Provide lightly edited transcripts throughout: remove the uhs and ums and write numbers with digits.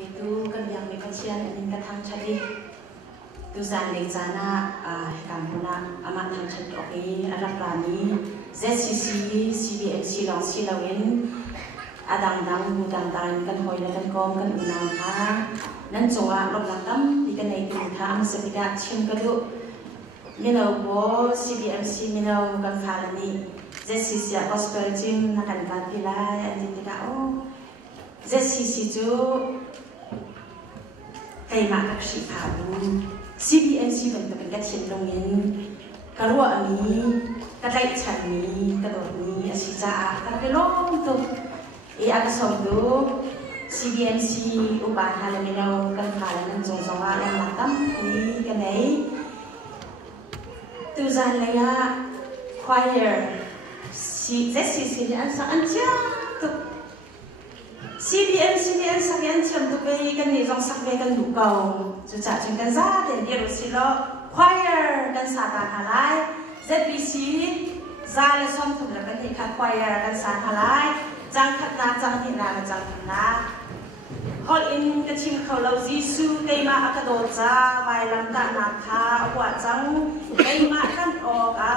itu kan yang mekasian ini katang cari tu san lezana kampuna amat thang chat oke anak rani ZCC CBMC long silawin adang budang kan hoi kan kom kan unang ha nan chonga lok lakam ikan nei tin tham sepida chim kadu minau bo CBMC minau kan phalani ZCC gospel chim nakan kapila antika o ZCC chu kay makaksi phabu CBMC ban kan gathin longin karwa ami kadai chani kadorni asija kadalong to agasom do CBMC uban halaminaw kan phalan jongjonga lang matam ni kanai tuzan laya choir ZCC ni ansa anja to CBMC ni ansa yan cham to pe kan ni jong sak be kan du kau chu cha chung kan za den dia silo choir kan sa ta halai ZBC za le som tu la kan ni kha choir kan sa halai jang khat na jang ni na jang na hol in ka chim khau lo jisu kai ma akado cha vai lam ta na kha wa jang kai ma kan o ka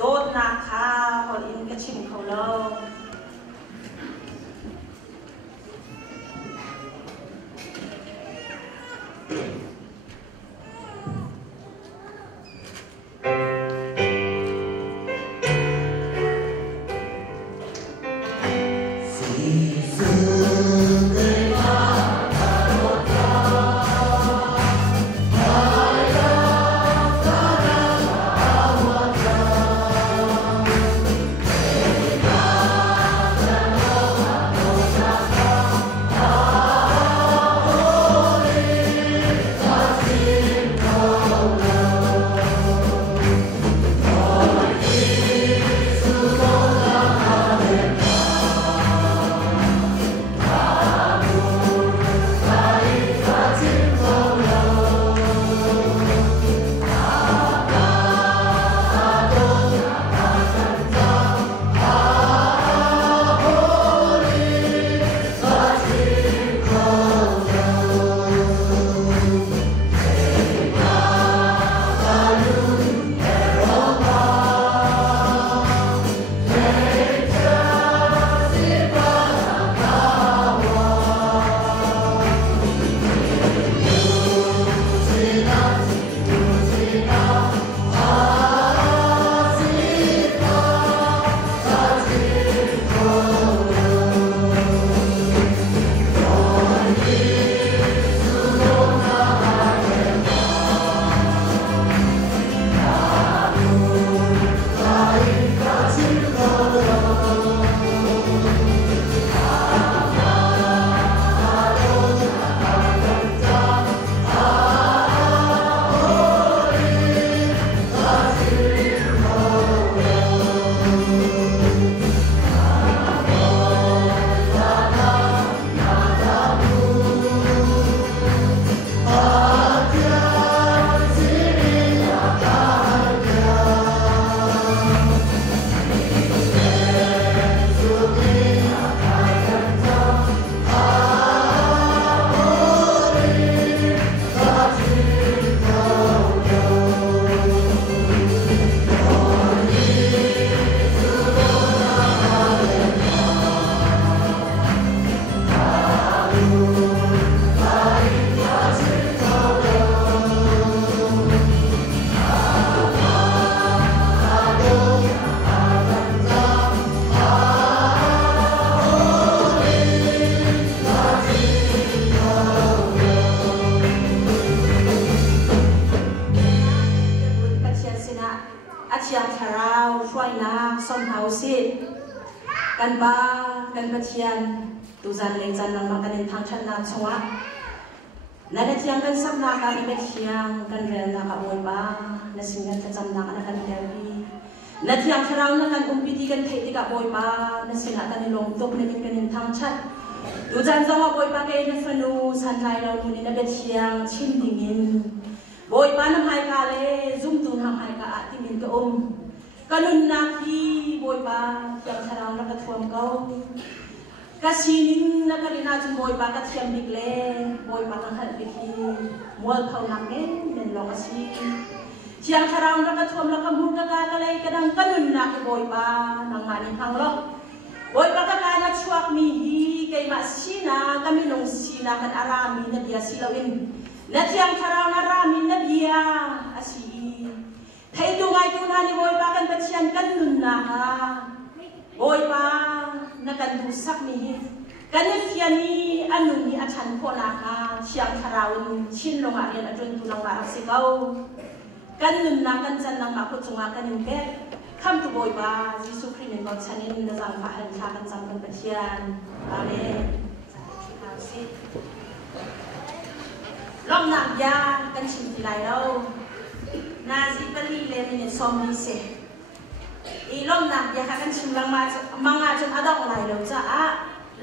dot na kha hol in ka chim khau lo kan ba kan batian tuzan lengzan nang makanin thang chan na chunga na batian kan sam na ka batian kan ren na ka boy ba na singan ta cham na kan therapy na thiang tharau na kan umpiti kan thei ka boy ba na sina kan long tok na kan thang chat tuzan zonga boy ba ke na fanu san lai lo ni na batian chim dingin boy ba na hai ka le zum tu na hai ka ati min ka kanun na ki boy ba yang tharau na ka thuam kau กษีนินนักเรียนอาจจะบอยปากกระเทียมบิกเล่บอยปากกังหันบิกีมัวเขานังเงี้ยเป็นลองกษีเชียงชาราวนักท่วมนักมุนนักอะไรกระดังกันนุนนักบอยปานังงานิพังล็อกบอยปากกันนักชวกมีฮีเกยมาสีนาคำมินงสีนากันอารามีนบียสิลาวินนักเชียงชาราวนารามีนบียอาศีไทยดูไงดูนานี่บอยปากันปัจจัยกันนุนนักบอยปานักกันดูสักนี้กันเฟียนี่อันนุ่มนี่อาจารย์พ่อนาคาเชียงชาราวชินลงอาเรียนอาจารย์ตุลังมารักสิเกากันนุ่มนักกันจันนังมาพุทธงากันนิ่งแก่คำตัวบอยปายิสุครินินบอกฉันนี่นักสังฟ้าหันชากันจำกันปัจจัยอาเมนล้อมน้ำยากันชิมทีไรแล้วนาซิปลีเลมินซอมมิเซอีล้อมน้ำยากันชิมลังมามังอาจนอดองไรแล้วจ้า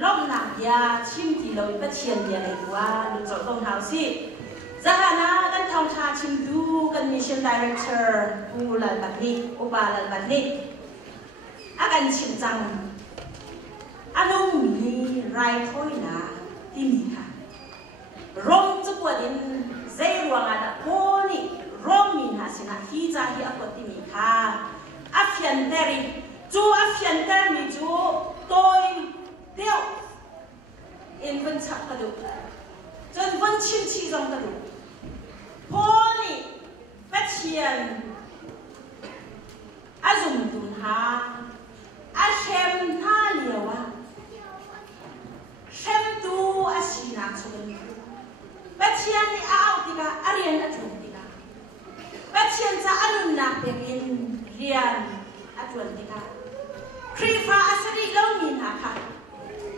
ล้อมน้ำยาชิมทีเราไปเชียนเดียอะไรตัวดูจดตรงเท้าสิจะหานะกันทองชาชิมดูกันมิชชั่นดีเรคเตอร์อูลัลบัดนี้อุบาลัลบัดนี้อากันชิมจังอานุมีไรถ้อยนะที่มีค่ะร่มจุกวดินเซรวงอาดะโพนี่ร่มมีหาสินะที่จะที่อากติมีค่ะอัฟยันเตริจูอัฟยันเตอร์มีจูโตยเดียวอินวันชักกระดูกจนวันชิมชีจงกระดูกโพนี่ปัจเจียนอาจุมดุนหาอาเชมท่าเลียวะเชมตูอาชีนักสุดปัจเจียนนี่เอาติกาอาเรียนอาจุนติกาปัจเจียนจะอนุนักเป็นเรียนอาจุนติกาครีฟ้าอาศรีเล่ามีนาค่ะ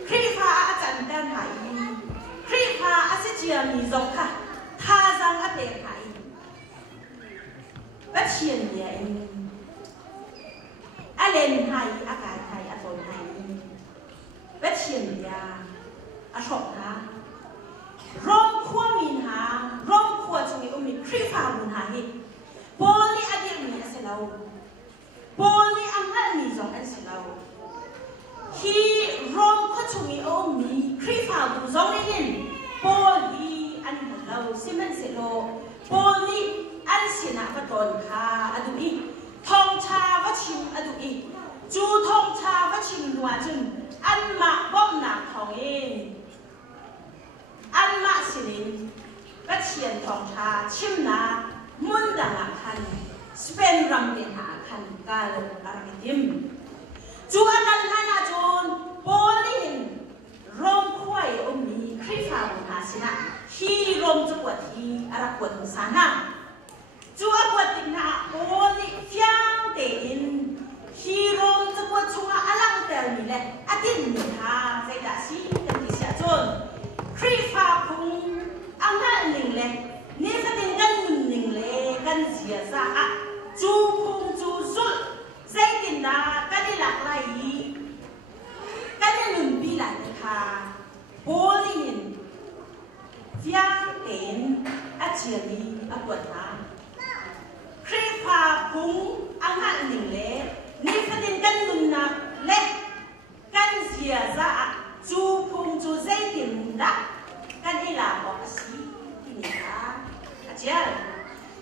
ครีฟ้าอาจารย์ด้านไหนครีฟ้าอาศรีมีจงค่ะท่าจังอาเปรไหนปัจเจียนเนี่ยอาเลนไทยอากาศไทยอาฝนไทยปัจเจียนเนี่ยอาชอบนะร่มขั้วมีหาร่มขั้วจงมีครีฟ้าบุญหาฮิโบนี่อดีตมีเสลาโบนี่อังนั้นมีจงอันเสลาฮีร่มขั้วจงมีครีฟ้าบุญจงได้ยินโบนี่อันนั้นเราซิมันเสลาโบนี่อันเสนาปตนค่ะอดุอีทองชาวชิมอดุอีจูทองชาวชิมหัวจุนอันมาบ้อมหนักทองเองอันมาสิลินก็เชียนทองชาชิมนามุนดังอาคันสเปนรำเดียหาคันกาลอารากิมจูอันนั้นฮานาจูนโบลินรมควยอมีคริฟาบุญหาสินะฮีรมจุกวดฮีอารักวดสานาจูอักวดตินาโบลิฟยังเตอินฮีรมจุกวดชงอาลังเตอร์นี่แหละอดินนี่ฮะใจดาซีกันที่เสียจนครีฟ้าพุงอังหันหนึ่งเล่นี่ก็ติงกันหนึ่งเล่กันเสียซะจูพุงจูสุดใจตินดากันได้หลากหลายกันได้หนึ่งปีหลายค่ะโบลินเฟียงเต็นอาเชียนีอปวดหาครีฟ้าพุงอังหันหนึ่งเล่นี่ก็ติงกันหนึ่งนักเล่กันเสียซะจูพุงจูใจตินดากันได้ลาบอกสิที่นี่ค่ะอาจารย์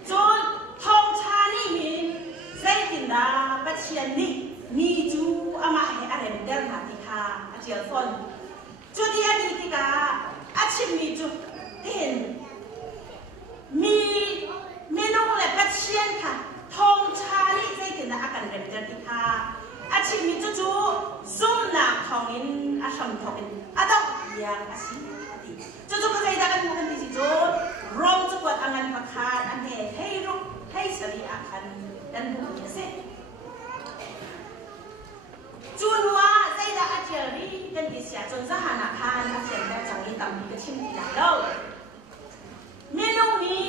จนทองชานี่มีใจตินดาปัจเจียนนี่มีจูอามาให้อะไรเดินหาที่ค่ะอาจารย์ฝนจูที่อันนี้ที่ค่ะอาชิมีจูเห็นมีเมนูอะไรปัจเจียนค่ะทองชานี่ใจตินดาอาการเดินที่ค่ะอาชิมีจูซุ่มหนักทองอินอาชมทองอินอาดอกยังอาชิจุดๆก็ใจดังกันที่สิจุดรวมจุดวัดอังกันประคานอันเหตุให้รุกให้สรีอาคันดันบุญเสร็จจุนว่าใจดังอาเจรีกันที่เสียจนสหนาคานอาเซียนแบบจังนี้ต่ำดีก็ชิมที่ไหนแล้วเมนูนี้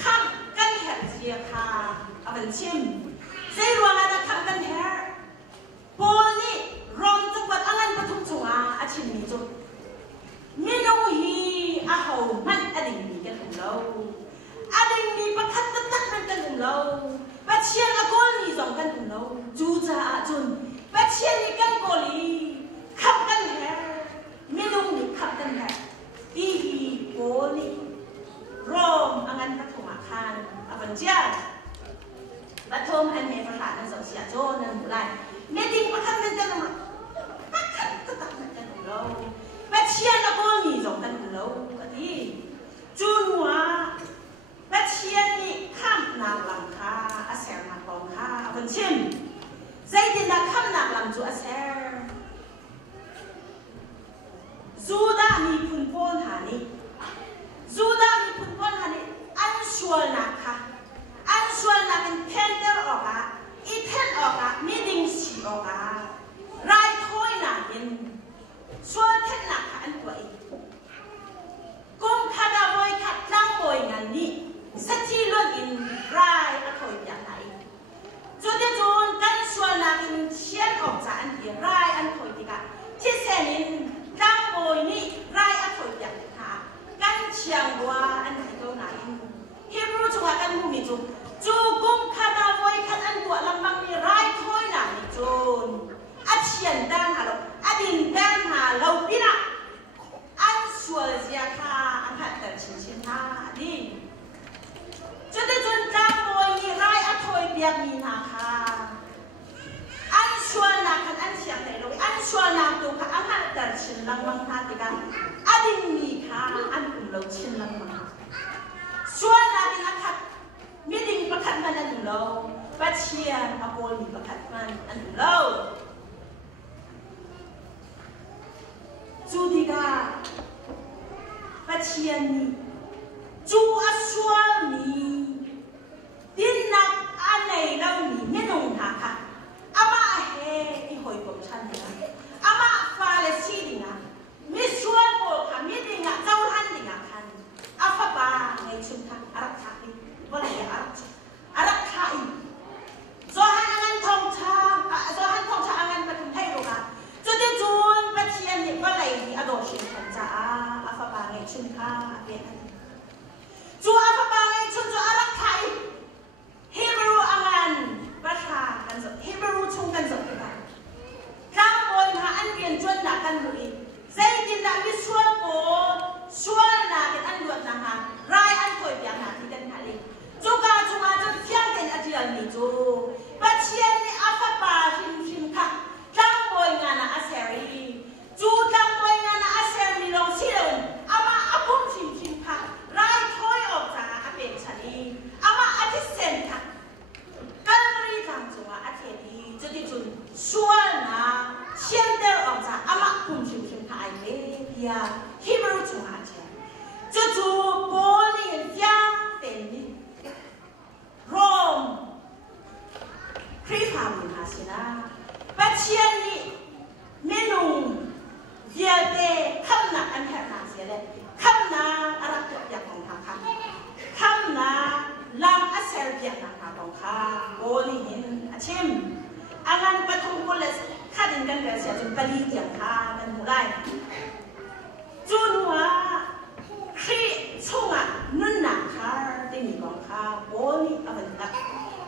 ข้ามกันแหบเสียค่ะเอาเป็นชิมใจรวมอะไรข้ามกันแหบโบนี่รวมจุดวัดอังกันปฐุมจงอาชิมนี้จุดเมนูฮีอาหงมันอดิ่งมีกันของเราอดิ่งมีประคัตตักกันของเราปัจเจียนอากลมีสองกันของเราจูจ่าจุนปัจเจียนนี่กันโกลีขับกันแฮ dung ni khắp tân hạt đi bố ni rom angan bắt thùng khan avan chia bắt thùng anh hề phát hành dòng xia cho nên lại meeting bắt khăn nên chân bắt khăn tất cả nên chân lâu bắt chia là cô ni dòng chân lâu cái gì chun hoa bắt chia ni khăm nạp làm kha aser nạp bông kha avan chim dây tiền đã khăm nạp làm chu aser Zuda mi punpon hani, Zuda mi punpon hani, ansual nakha, ansual nakin tender oka, iten oka, meeting si oka, right hoy nakin, sual ten nakha an kuai. Kung kada boy katlang boy ngani, sati lon in right atoy yanai. Jodi jon kan sual nakin sian oksa an di right an toy tika, tisenin Đang ngồi ni rai ắt thôi giặc hạ căn chiang qua anh thấy câu này Hebrew chúng ta căn mùng chung chú cũng khá đa voi khát ăn của làm bằng ni rai thôi là ni chôn ắt chiang đan hà lâu ắt đình đan hà lâu pina anh xuôi giặc ha anh hạt tận chín ha đi cho tới chôn đang ngồi ni rai ắt thôi biếc ni na ha anh xuôi na khát anh chiang này rồi anh xuôi na tu khát anh hạt tận chín lăng măng ha thì cả adin ni ha anh cũng lâu chín lăng măng xuôi na đi anh khát meeting bắt khát man anh cũng lâu bắt chia apol ni bắt khát man anh cũng lâu chú đi cả bắt chia ni chú ắt xuôi ni tin nát anh này lâu ni nhớ nồng thà khát ama he i hoi bom chan ni ama fa le si dinga mi suan ko kha mi dinga zau han dinga khan afa ba ngai chum kha arak kha ni wala ya arak kha i zo han angan thong cha angan patum thai ro ka cho te chun pa chian ni wala ni ado shin khan cha afa ba ngai chum kha be chu afa ba ngai chum cho arak kha i Hebrew angan Basha kan zo Hebrew chung kan zo ka Kang boy ha an rian chuan na kan ri zai tin da mi sual na ke an luat na ha rai an koi piang na ti kan hali chuka chunga chu thiang ten atial ni chu pachian ni afa pa him kha kang boy nga na aseri chu kang boy nga na aser mi long si lo ama apum him kha rai thoi ok ta a pe chali ama ati sen kha Kalmari tang chunga athedi jodi chun sual na center of za ama kum chim khai me bia Hebrew chunga cha chu chu boli yang ten ni Rome Krifa mun hasina pachian ni menung viade khamna an herna sele khamna arak ya kong kha khamna lam aser biak na ka tong kha boli hin achim angan pathum koles khadin kan ga sia jun pali tiang kha kan mulai chunwa khi chunga nun na kha te ni kong kha boli avan ta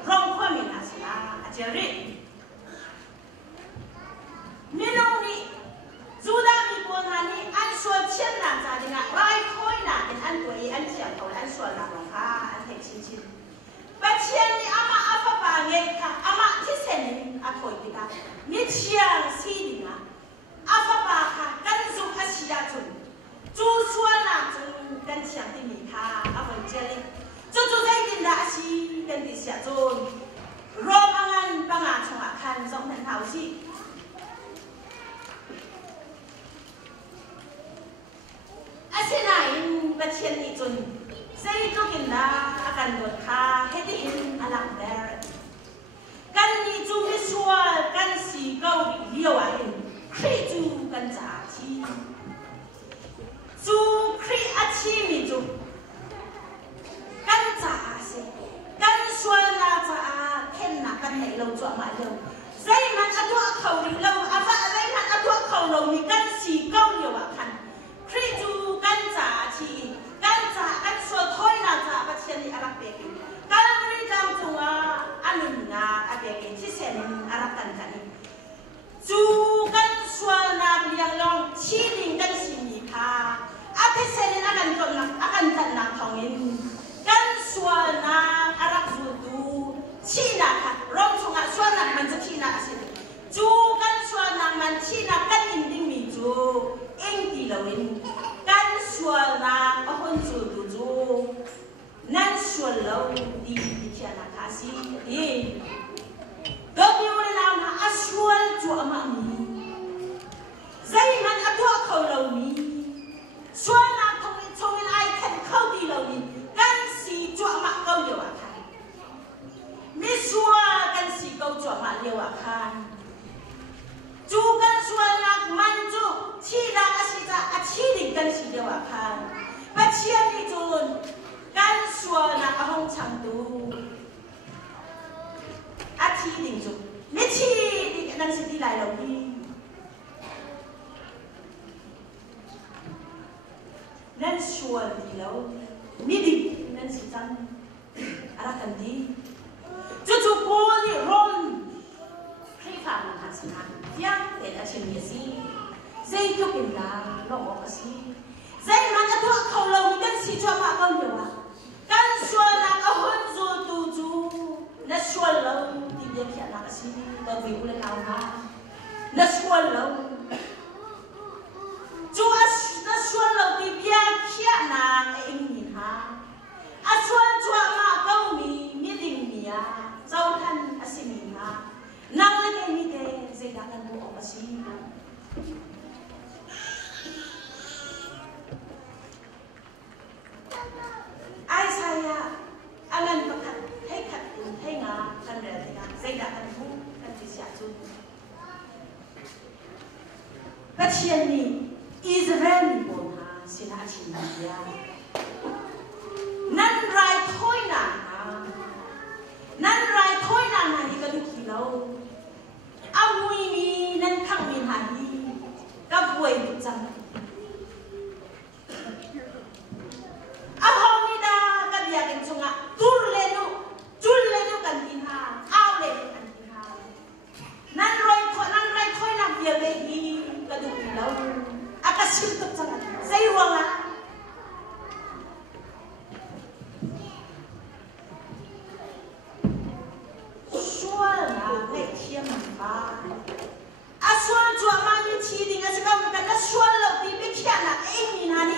rong khwa min asla acheri minong ni zuda mi bonani an so chen na cha dinga rai khoi na an toi an chiang ko an so la kong kha Chin. But Chiani ama afa bangeka ama tisenin athoi kita. Ni chiang sidinga afa ba kha kan zu asia chun. Chu suana chun kan chiang ti mi kha avan jeli. Chu zai din da si kan ti sia chun. Ro mangan panga chunga khan zong nan hau si. Asina in ba Chiani chun. Say to kinda akan buat ka hedihin alam der. Kan ni chu mi sual kan si kau liu ain. Kri chu kan cha chi. Chu kri achi mi chu. Kan cha se. Kan sual na cha ten na kan nei lo chu ma lo. Say man atu khau ri lo afa say man atu khau lo mi kan si kau liu a kan. Kri chu kan cha chi. Kan so thoi na cha ba chen ni arak pe ki kan ri jam chunga anun na a pe ki chi sen arak kan kan chu kan so na liang long chi ning kan si ni lâu đi kia là khá xí đi đôi khi mình làm là xuân chùa mà mi dây mình ăn thuốc khẩu lâu mi xuân là không nên ai thèm khâu đi lâu mi gan xì chùa mà câu nhiều à khăn mi xua gan xì câu chùa mà nhiều à khăn chú gan xuân là man chú chi là cái gì ta chi định gan xì nhiều à khăn bắt chiên đi chun gan xua là cái hông chẳng đủ chi định chun mi chi đi gan xì đi lại lâu mi nên xua đi lâu mi đi nên xì tăng ara cần đi chú cô đi ron khi phạm là hạt sinh hạt giang để là chuyện gì gì dây thuốc bình là nó bỏ cái gì dây mà cái thuốc khẩu lâu mi cần xì cho bà con nhiều à cần xua là cái hôn du tu chú nó xua lâu thì biết hiện là cái gì đâu bị u lên nào ha nó xua lâu chú nó xua lâu thì biết hiện là cái em nhìn ha xuân chua mà câu mi đình mi à dâu thân xin mi ha năng lên cái mi thế dây đã cần bộ ở xí ai sai à anh ăn bạc thấy thật thấy ngà cần để thấy ngà dây đã cần bộ cần chỉ xả chút các chuyện này Israel mi buồn ha xin hãy chịu nhớ nan rai thôi na hi ka du kilo amui mi nan khang min ha hi ka vuai du chang a ho ni da ka bia ken chunga tur le nu kan tin ha au le kan tin ha nan rai thôi na bia le hi ka du kilo a ka sim tok chang sai wanga xuân chùa mang như chi thì ngay sau đó nó xuân lộc thì biết kia là em nhìn hà đi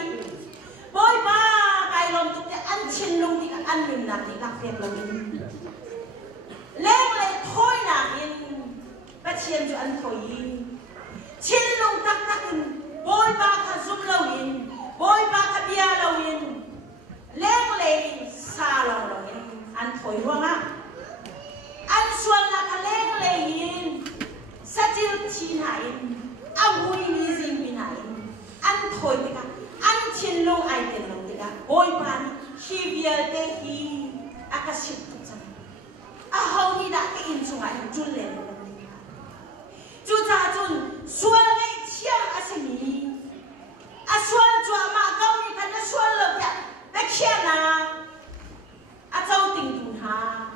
bôi ba cái lòng tụi ăn chín lông thì ăn mình làm thì làm việc là mình lên lại thôi là in bắt chiên cho ăn thôi chín lông tắc tắc in bôi ba cả zoom lâu in bôi ba cả bia lâu in lên lại xa lâu in ăn thôi hoang á ăn xuân là cả lên lại in sát chiêu chi hải ăn vui ni gì mi hải ăn thôi thì cả ăn chín lông ai tiền lông thì cả ôi bạn khi bia thế thì akaship cũng chẳng hầu như đã cái in xuống ai chun lên chú cha chun xuân ấy chiang asemi xuân chua mà câu ni cái nó xuân lộc ya bé kia na châu tình tùng hà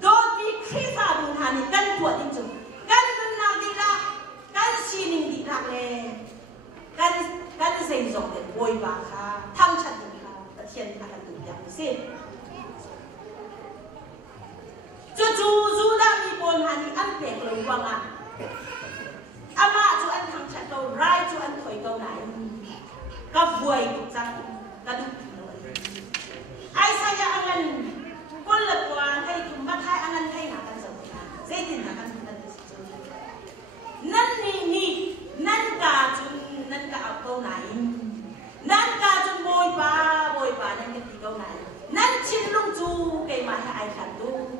đôi bị khi vào tùng hà ni cân tuổi tình chung kan nào đi ra kan xin đi ra le kan dây dọc để bôi vào kha thăm chặt đi kha tất nhiên là tụi nhang xin chú đã đi bồn hà đi ăn bẹt lâu quăng à ama chú ăn thằng chặt câu rai chú ăn thổi câu này cá vuôi cũng chẳng cá đục ai sai ya ăn con lợn qua hay thùng bắt hai ăn thay nào ăn dầu dễ tin là ăn nan ni nan ka au câu này nan ka chun bôi ba nan cái câu này nan chín lung chu cái mà ai khăn tu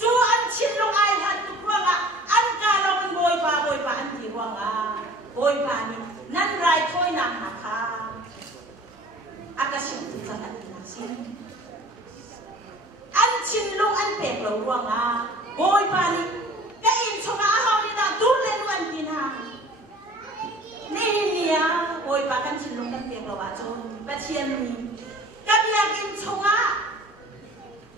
chu ăn chín lung ai khăn tu quăng à ăn ka long bôi ba ăn thì quăng à bôi ba ni nan rai thôi nam hà kha akashim tu sa ăn xin ăn chín lung ăn bẹt lâu quăng à bôi ba ni cái in trong á hao đi ta đút lên luôn kia ha nè ôi bà căn chim lông căn tiền rồi bà trôn bà chiên đi cái bia in trong á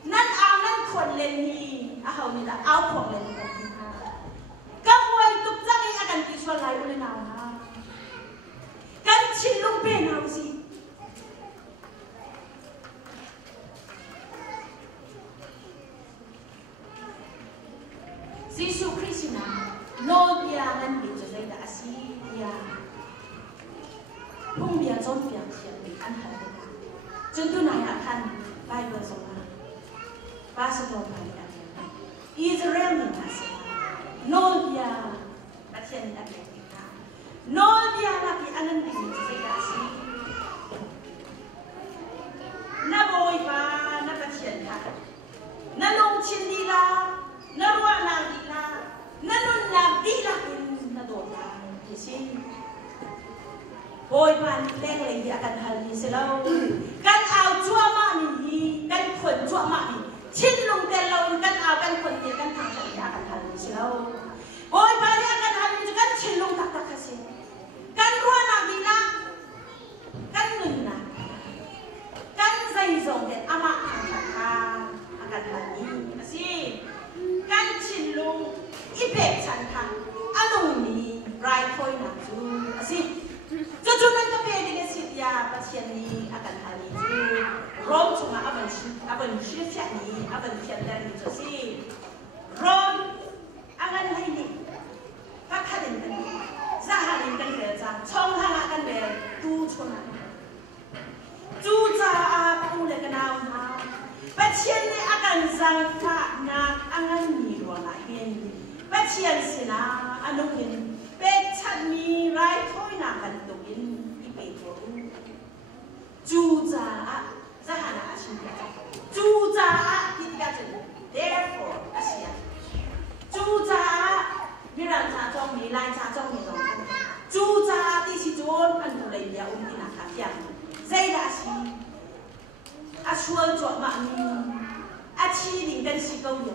năn áo năn quần lên đi á hao đi ta áo quần lên kia ha các voi tục ra đi ăn cái xua lại lên nào ha căn chim lông bên nào gì Jesus Christ na no dia ngan bi cho dai da si dia hung dia chom pia chian bi an ha de chun tu nai ha khan ba Bible zonga pastor pai ata Israel ni nasa Nolbia patien ni ata kita Nolbia lagi anan din sa kasi na boy pa na patien ka na nong chin nila na ruwa na nila na nun na dila na dola kasi boy pa ni leng leng akan hal ni selaw kan au chua ma ni kan khun chua ma ni chin lung tel law kan au kan khun ni kan thang chai akan hal ni selaw boy pa ni akan hal ni kan chin lung tak tak kasi kan ruwa na dila kan nun na kan zai zong den ama thang ka akan hal ni kasi kan chin lung ibek chan thang anong ni rai khoi na chu asi Tujuan kami dengan siapa pasien ni akan hal itu. Rom cuma aban siapa ni aban siapa dari itu sih. Rom akan hal ini. Kakak dengan ni, zaharin kan kerja, conghang akan ber tu cuma. Juta apa ulek kenal ha. Pasien ni akan zangfa nak akan ni ruang lain. Pasien sina anungin. Bechan mi rai thôi na kan tungin ipe to juza zahana asin juza tiga jen therefore asia juza miran cha chong mi lai cha chong mi dong juza ti si jon an tu lai ya ina ka fiang zai da si ashual cho ma mi a chi ling kan si câu yo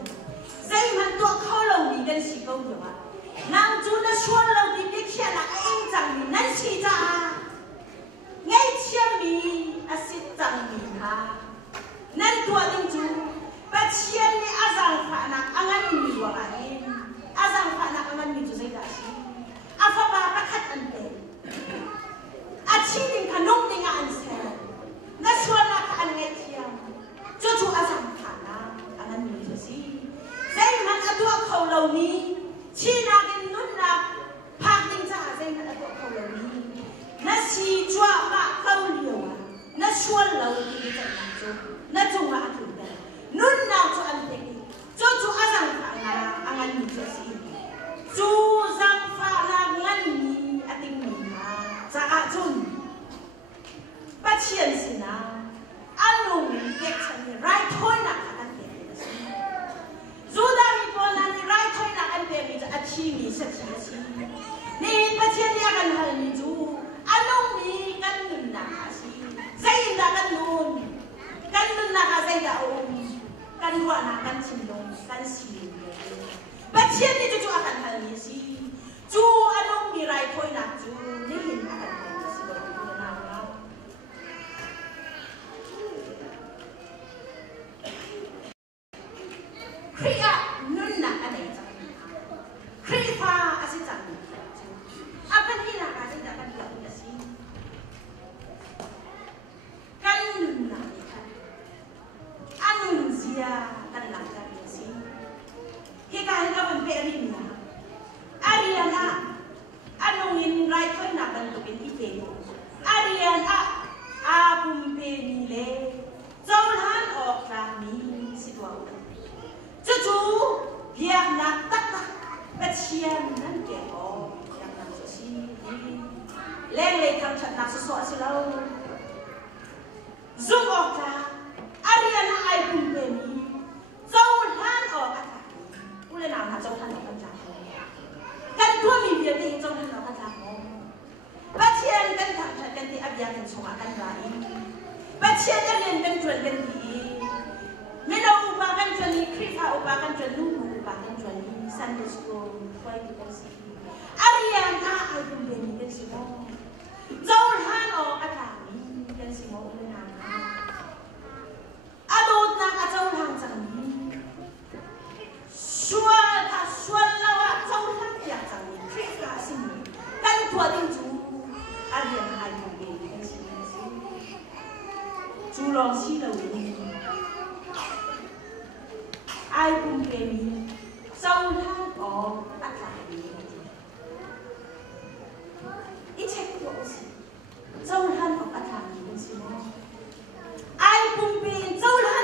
zai man to khâu lâu mi kan si câu yo Nang chú nó xuân lâu thì biết kia là anh rằng mình nãy chi ra ngay chia mi à xịt rằng mình ha nên tua đình chú bắt chia ni à rằng phải nặng anh ăn mì vào anh à rằng phải nặng anh ăn mì chú dây đã xí à pha ba bắt khách ăn tệ à chi đình cả nông đình ăn xe nó xuân là cả ăn ngay chia chú à rằng phải nặng anh ăn mì chú xí dây mà à tua khẩu lâu ni chi na cái nút na phang tinh ra dây mà đã có khâu lâu đi nó chi chua mà khâu nhiều à nó xuân lâu thì cái trận làm chung nó chung là ăn thử đấy nút nào cho ăn thế cho chú ăn rằng phải là ăn mì cho xí chú rằng phải là ăn mì ăn tinh mì mà ra ăn chung bắt chuyện gì nào ăn lùng việc chân right thôi là ăn thế dù đã bị con ăn right thôi là ăn thế mình ăn chi mì sẽ chi chi nên bắt chuyện đi ăn hal mì chú ăn lùng mì ăn nướng nà chi dây là ăn nướng nà dây là ăn hoa nà ăn chim lông ăn xì bắt chuyện đi chú ăn hal mì chi chú ăn lùng mì right thôi là chú nên ăn hal mì chi đâu nào Kriya nun na anay sa Kriya asin sa apa nila kasi dapat gawin kasi kan nun na anun siya kan lang gawin kasi hikahin ka pang peri niya Ariana anungin right ko na bantukin ipeno Ariana apumpe nile Zolhan o kami sitwao chú việc là tất cả bất chiên nên kẻ có yang làm cho si lên lên thằng chặt nát số xí lâu dung ở cả Ariana ai cùng về mi dâu han ở cả u lên nào hạt dâu han ở cả kan tua mi việc thì dâu han ở cả bất chiên kan thằng chặt kan thì áp dụng kan sống kan lại bất chiên lên kan chuẩn kan thì Nên đâu upakan chuẩn ni Kriya upakan chuẩn nunggu upakan chuẩn ni Sunday school quay kita sih. Ariana ay kumbeni kan si mo. Zolhan o atami kan si mo ulan na. Adot na kazolhan sang ni. Sual lawa zolhan tiyak sang ni Kriya si mo. Kan tua ting chu Ariana ay kumbeni kan si mo. Chu long si đâu ni. Ai cùng về mình sâu than có bắt lại ít trách của sâu than có bắt lại mình ai cùng về sâu than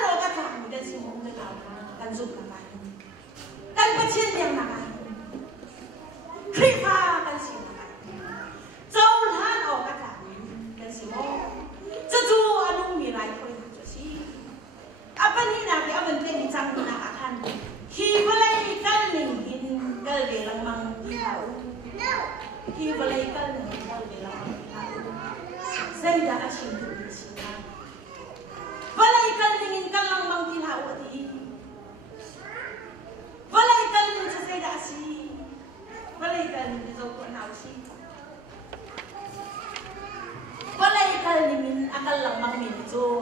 chỗ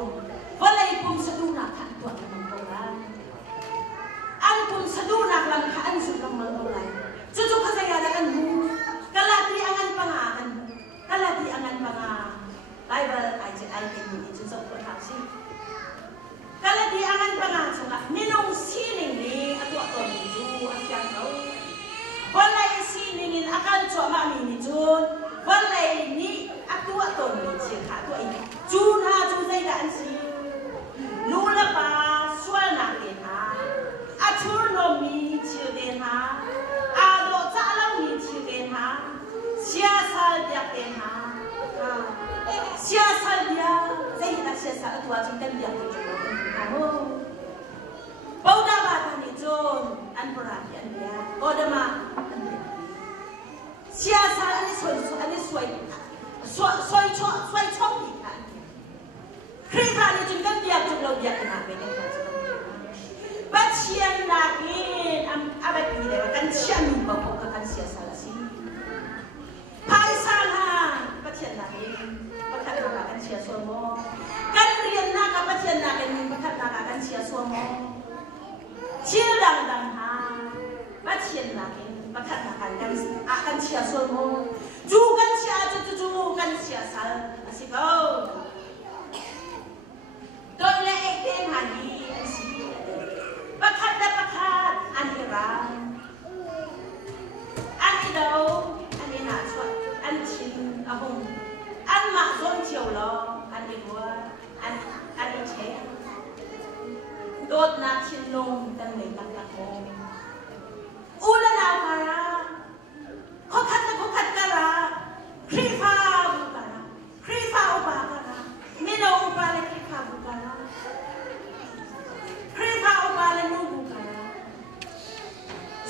và lấy bùm sa du nạc khăn tuột là mong cầu lại ăn bùm sa du nạc làm khá ăn dụng làm mong cầu lại chú khá dạy ra ăn mu kalati ang ăn pangan kalati ang ăn pangan Bible ai cái gì chú dọc con thảo si kalati ang ăn pangan so nga ninong sining ni ato ni chú ang kyang đâu walay siningin akal cho mami ni Jun walay ni ato ni chi kha to ai Jun ha chú dây đạn si nula pa swal na den ha athur no mi chi den ha ado cha lao mi chi den ha sia sal dia den ha sia sal dia dây đạn sia sal tua chung ten dia to ho bau da ba ta ni Jun an pora an dia kodama sia sal ani soi chong ni kan Krita ni chung kan dia chung lo dia kana be ni But siya lagi abad ni dewa kan siya ni bawa kan siya salasi. Hai sana but siya lagi bakat nak kan siya suamo. Kan rian nak but siya lagi bakat nak kan siya suamo. Siya dang ha but siya lagi bakat nak kan siya suamo. Jugan siya jugan siya sal asikaw. Dole ekten hani Bakat an Iran an Idaw an Inaswat an Chin ahong an Makzon Chiao Lo an Igwa an Iche Dot na Chin Long dan may pagkakong Ula na para kokat kara Krifa bukara Krifa ubakara Mino ubale Krifa bukara Krifa ubale nubukara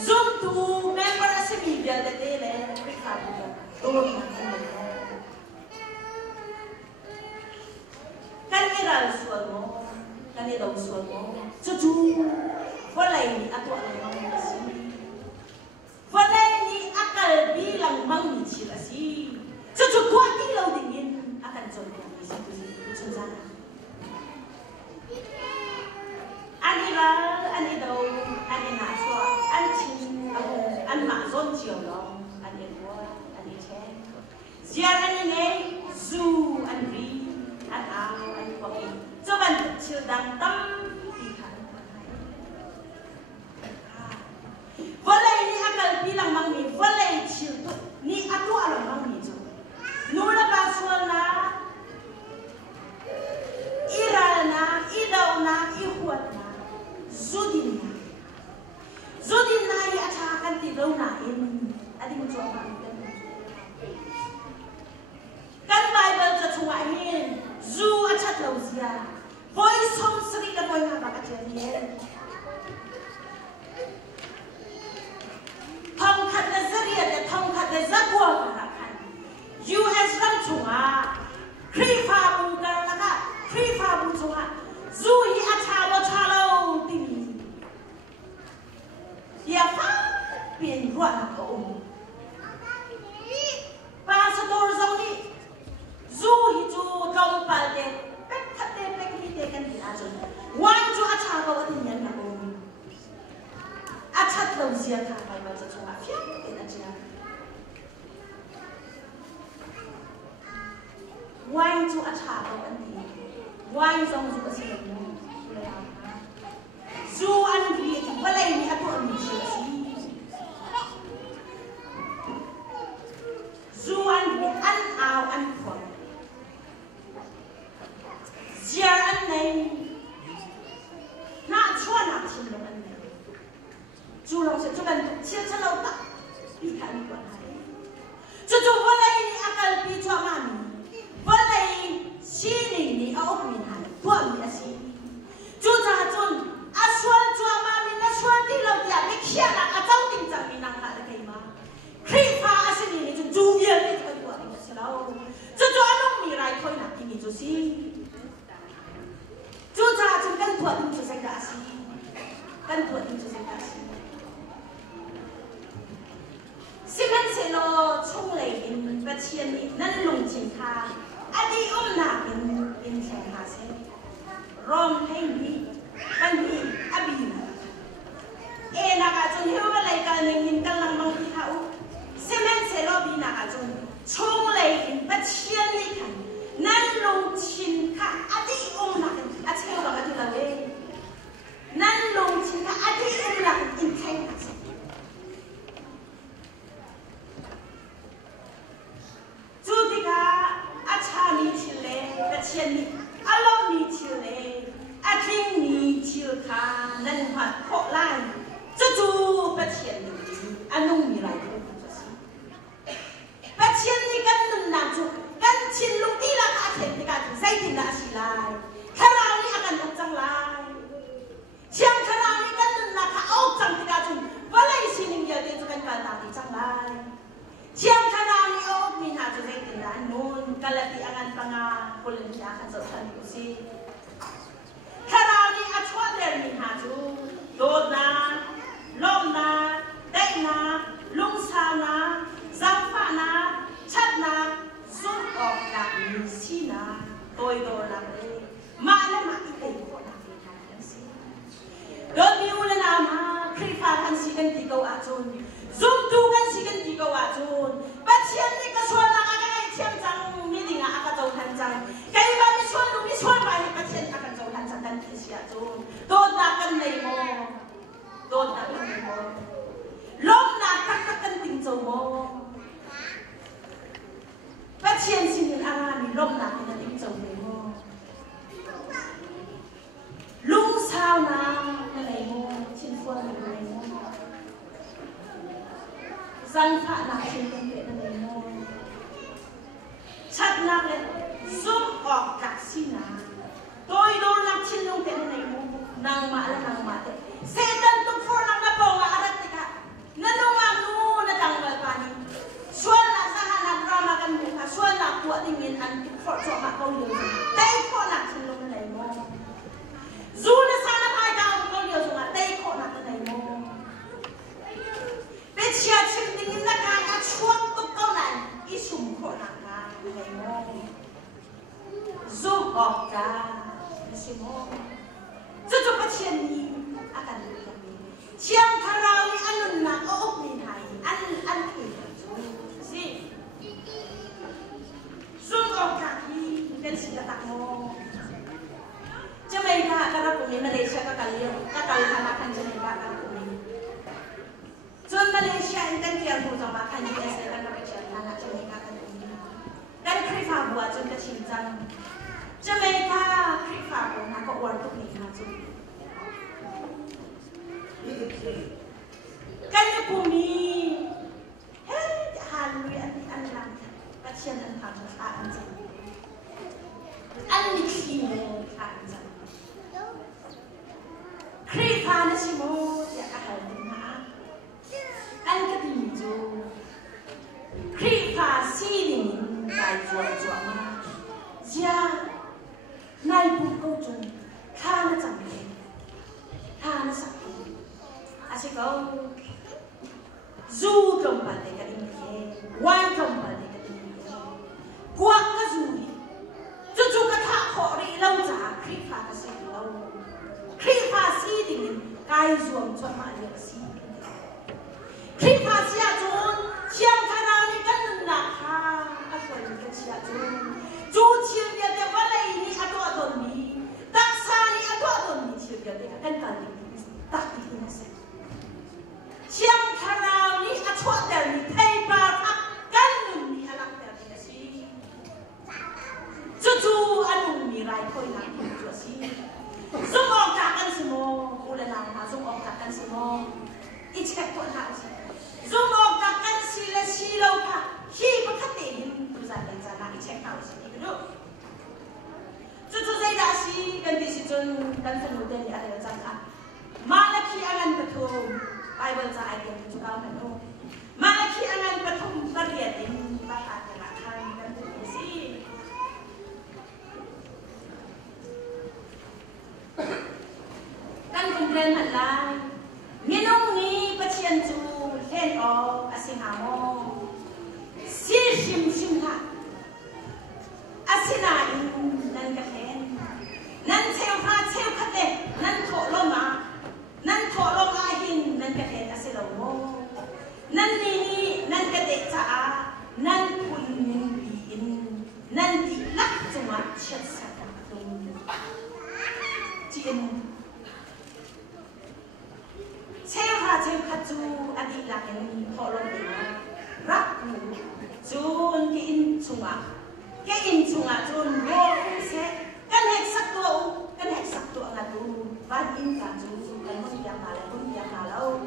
Zoom to member sa media na dele Krifa bukara Tulog na kumulong Kaniral suwag mo Kanilaw suwag mo Chuchu Walay ni ato ang mga kasi Walay ni akal bilang mangi sila si Chuchu kwa ilaw dingin Akan zon niya isip sana Aniral, anidaw, aninaswa, anchin, an Makzon Chiao Lo, anigwa, aniche Ziar anine, zu, anri, anaw, anipaki Soban childang tam Ikan Walay ni akal bilang mangmi Walay childo Ni ato alam mangmi jo Nuna paswal na Iral na, idaw na, ihuat na Zudin na i-atsakan tidaw nain Adi mo siya makitan Kan Bible sa tsungahin Zu atsat law siya Voice home sri ka boy nga baka chariyan Tongkat na zariya de tongkat na zagwa karakan US lang tsunga Krifa bu karaka Krifa bu tsunga Zu i-atsalo tini Dia fa Pien ruat na kaum Pasador zong ni Zu hiju trompal de Pek ni de kan dinazon Wan ju atsalo atin yan na kaum Atsat law siya ka Bible sa tsunga Fiyak inatsya Wan ju atsalo atin Wan zong ju kasila mo Zu an grieti walay ni ato ang siya si Zu an an aw an pon Ziar an nay Na chua na tin lo an nay Zu long siya chugan siya sa law ta Pika ni kwa hai Chuchu walay ni akal pi chua mami Walay sining ni aok min hai Tuwa mi asi Chucha chun Aswal chua mami na swal di law dia Meksya na ataw ting jang minang ka kay ma Krifa asini ni chun jubia ni chun tuwa ni silaw Chuchu anong miray koy na tingi jo si Chucha chun kan tuwa ting chun sa si Kan tuwa ting chun sa si Simen selo chung lay in Bachian ni nan lung ching ka Adi na in cheng ha se rom hay mi ban mi abi e na ka chun hiu lai ka ning in kan lang mang thi hau semen se lo bi na ka chun chong lai in ta chian ni kan nan long chin ka adi na kan a cheu ba ka tu la we nan long chin ka adi na kan in kai na chu ti ka a cha ni chile ka chian ni a lo ni chile a thing ni chil ka nan ha kho lai chu chu ba chian ni anung ni lai ko chu si ba chian ni kan nun na chu kan chin lung ti la ka the ti ka sai ti na si lai kharau ni akan uk chang lai chiang kharau ni kan nun na ka au chang ti ka chu ba lai sin ni ya ti chu kan ka ta ti chang lai chiang kharau ni au mi na chu sai ti na nun kalati akan panga kulen ya kan so san ku si kharau ni a chwa der ni ha chu do na lom na dai na lung sa na zang fa na chat na zum ok ka ni si na toi do la le ma na ma i te ko na ti ha kan si do mi u la na ma khri fa kan si kan ti ko a chun zum tu kan si kan ti ko a chun ba chian ni ka chwa na ka kai chiam chang ni ding a ka chau han chang kai ba ni chwa lu ni chwa ba ni ba chian ka kan chau han chang kan ti si a chun do na kan nei mo do na kan nei mo lom na tak tak kan ting chau mo ba chian sin ni anga ni lom na kan ting chau nei mo lung sao na ka nei mo chin fuan ni nei mo zang pha na chin kan pe na nei mo chat na le zum ok tak si na toi do lak chin lung pe na nei mo nang ma te se dan tu for lang na po nga arat ka nanunga nu na tanggal pa ni suan na sa na drama kan mo ka suan na ku tingin an for so ma ko yo dai ko na chin lung na nei mo zu na sa na ai ka ko yo so nga dai ko na nei mo be chia chin ding na ka ka chuak tu ko na i sum ko na ka nei mo zu ok ka si mo chu chu pa chian ni akan chiang kharau ni anun na o ok ni hai an ki si zum ok ka ki kan si ta mo chamai ka ka ko ni Malaysia ka kalio ka kal hana kan chamai ka ka ko ni chon Malaysia in kan tiang ho jama kan ni sa kan ka chian hana chamai ka kan ni kan khri fa bua chon ka chin chang chamai ka khri fa ko na ko war tu ni ha chu kan ni pumi hey han lui an ni an lang ka chian an thang sa an chang an ni khi mo an chang khri fa na si mo ya ka hal ni na an ka ti chu khri fa si ni dai chuan ma ja nai bu ko chun kha na chang ni kha na sa asi ko zu kam pa te ka din ke wan kam pa te ka din ke kwa ka zu ni chu ka tha kho ri lo cha khri fa ka si lo khri fa si ding kai zuam cho ma le si khri fa si a chun chiang kha na ni kan na kha a ko ni ka chi a chun chu chiang ya de wa lai ni a to don ni tak sa ni a to don ni chi ya de kan ka ni tak ti na se chiang kharau ni a chwa der ni thai pa thak kan nun ni alak der ni si chu chu anung ni rai khoi na ni chu si zum ok ta kan si mo ula na ha zum ok ta kan si mo i check to ha si zum ok ta kan si la si lo pa hi pa khat te ni tu za den za na i check ha si ni do chu chu zai da si kan ti si chun kan fa no den ni a le chang ka ma la khi alan ta thu Bible sa ay kan chu ka no ma la khi alan pa thum ka ria din pa ta ka khan kan tu si kan komplen man lai minong ni pa chian chu len o asing ha mo si sim ha asina in nan ka hen nan theo ha in Seva katu adik lakin tolong dia raku jun ke in sunga jun roh se kan hek satu ngadu van in kan jun kan mun yang malau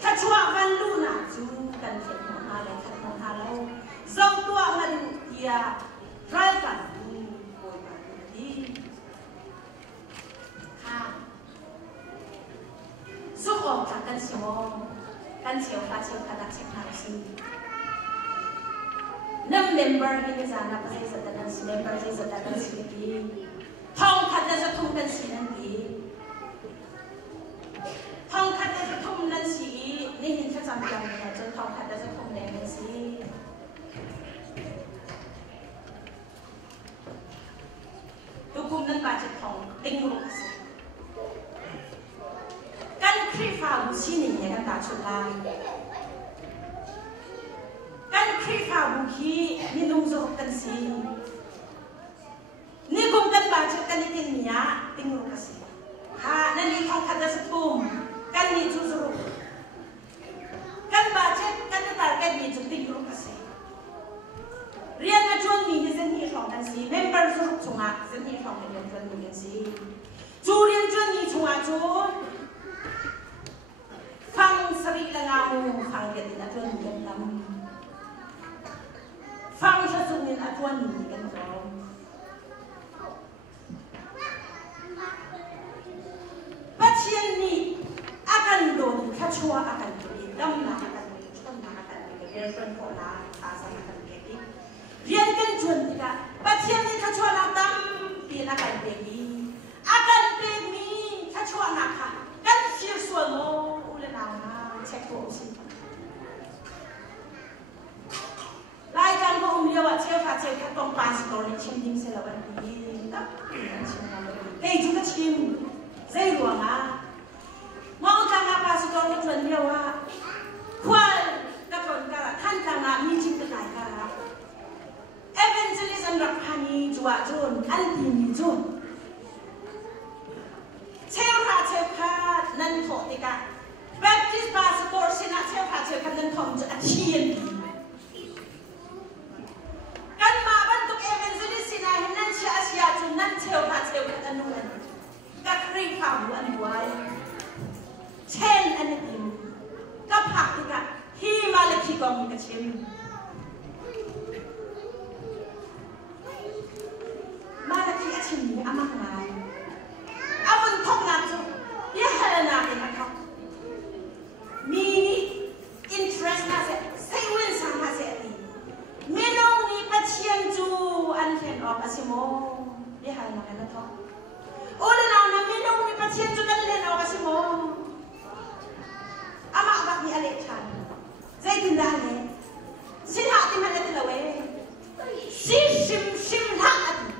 kacua van luna jun kan hek mon halau zau tua ngadu dia driver Suko kan semua kan siapa kata harus nam member ini sana pasti sedang member saya sedang sedih thong kata setung dan si nanti thong kata setung dan si ni hinta sampai yang jadi thong kata setung dan si tukum dan baca thong tinggal kan krifa sini ya kan tak cukai kan krifa buki ni nungzo kan si ni kum kan baca kan itin niya tinggal kasih ha nani kau kata setum kan ni juzur kan baca kan target ni juz tinggal kasih rian ajuan ni jen ni kau kan si member juzur cuma jen ni kau kan juan ni kan si jurian juan ni cuma jun Fang seri lengamu, fang dia tidak tuan yang kamu. Fang sesuatu atuan ni kan kau. Pasien ni akan doni, kacua akan doni, damna akan doni, cuman akan doni, girlfriend kau lah, asal akan doni. Rian kan jual tidak, pasien ni kacua dam, dia akan doni, kacua nak kan siapa mo. Cek sih. Lai kan kau dia cek tong pas ni cim selawan ni, tak? Hei juga cim, saya luang mau jangan pas ni tuan dia kual takon kan jangan minjim kelai evangelism rakhani jua jun anti mi jun. Cek nan thok tika. Baptist pastor sina cek kan nan thomจะachieve kan ma bentuk evangelis sina nan cia asia jun nan cek kan anuan ka kri pam an buai chen anatim ka phak tika hi malaki gom ka chem malaki achim ni amang ngai amun thok na chu ya halana ke thok Mini interest nasi, saya win sang nasi ni. Minum ni pasien tu anhen apa sih mo? Dia hal nak kena tahu. Oleh nama minum ni pasien tu kan anhen apa sih mo? Amak abak ni alek chan. Saya tindak ni. Sinha ti mana tu lawe? Sim hak.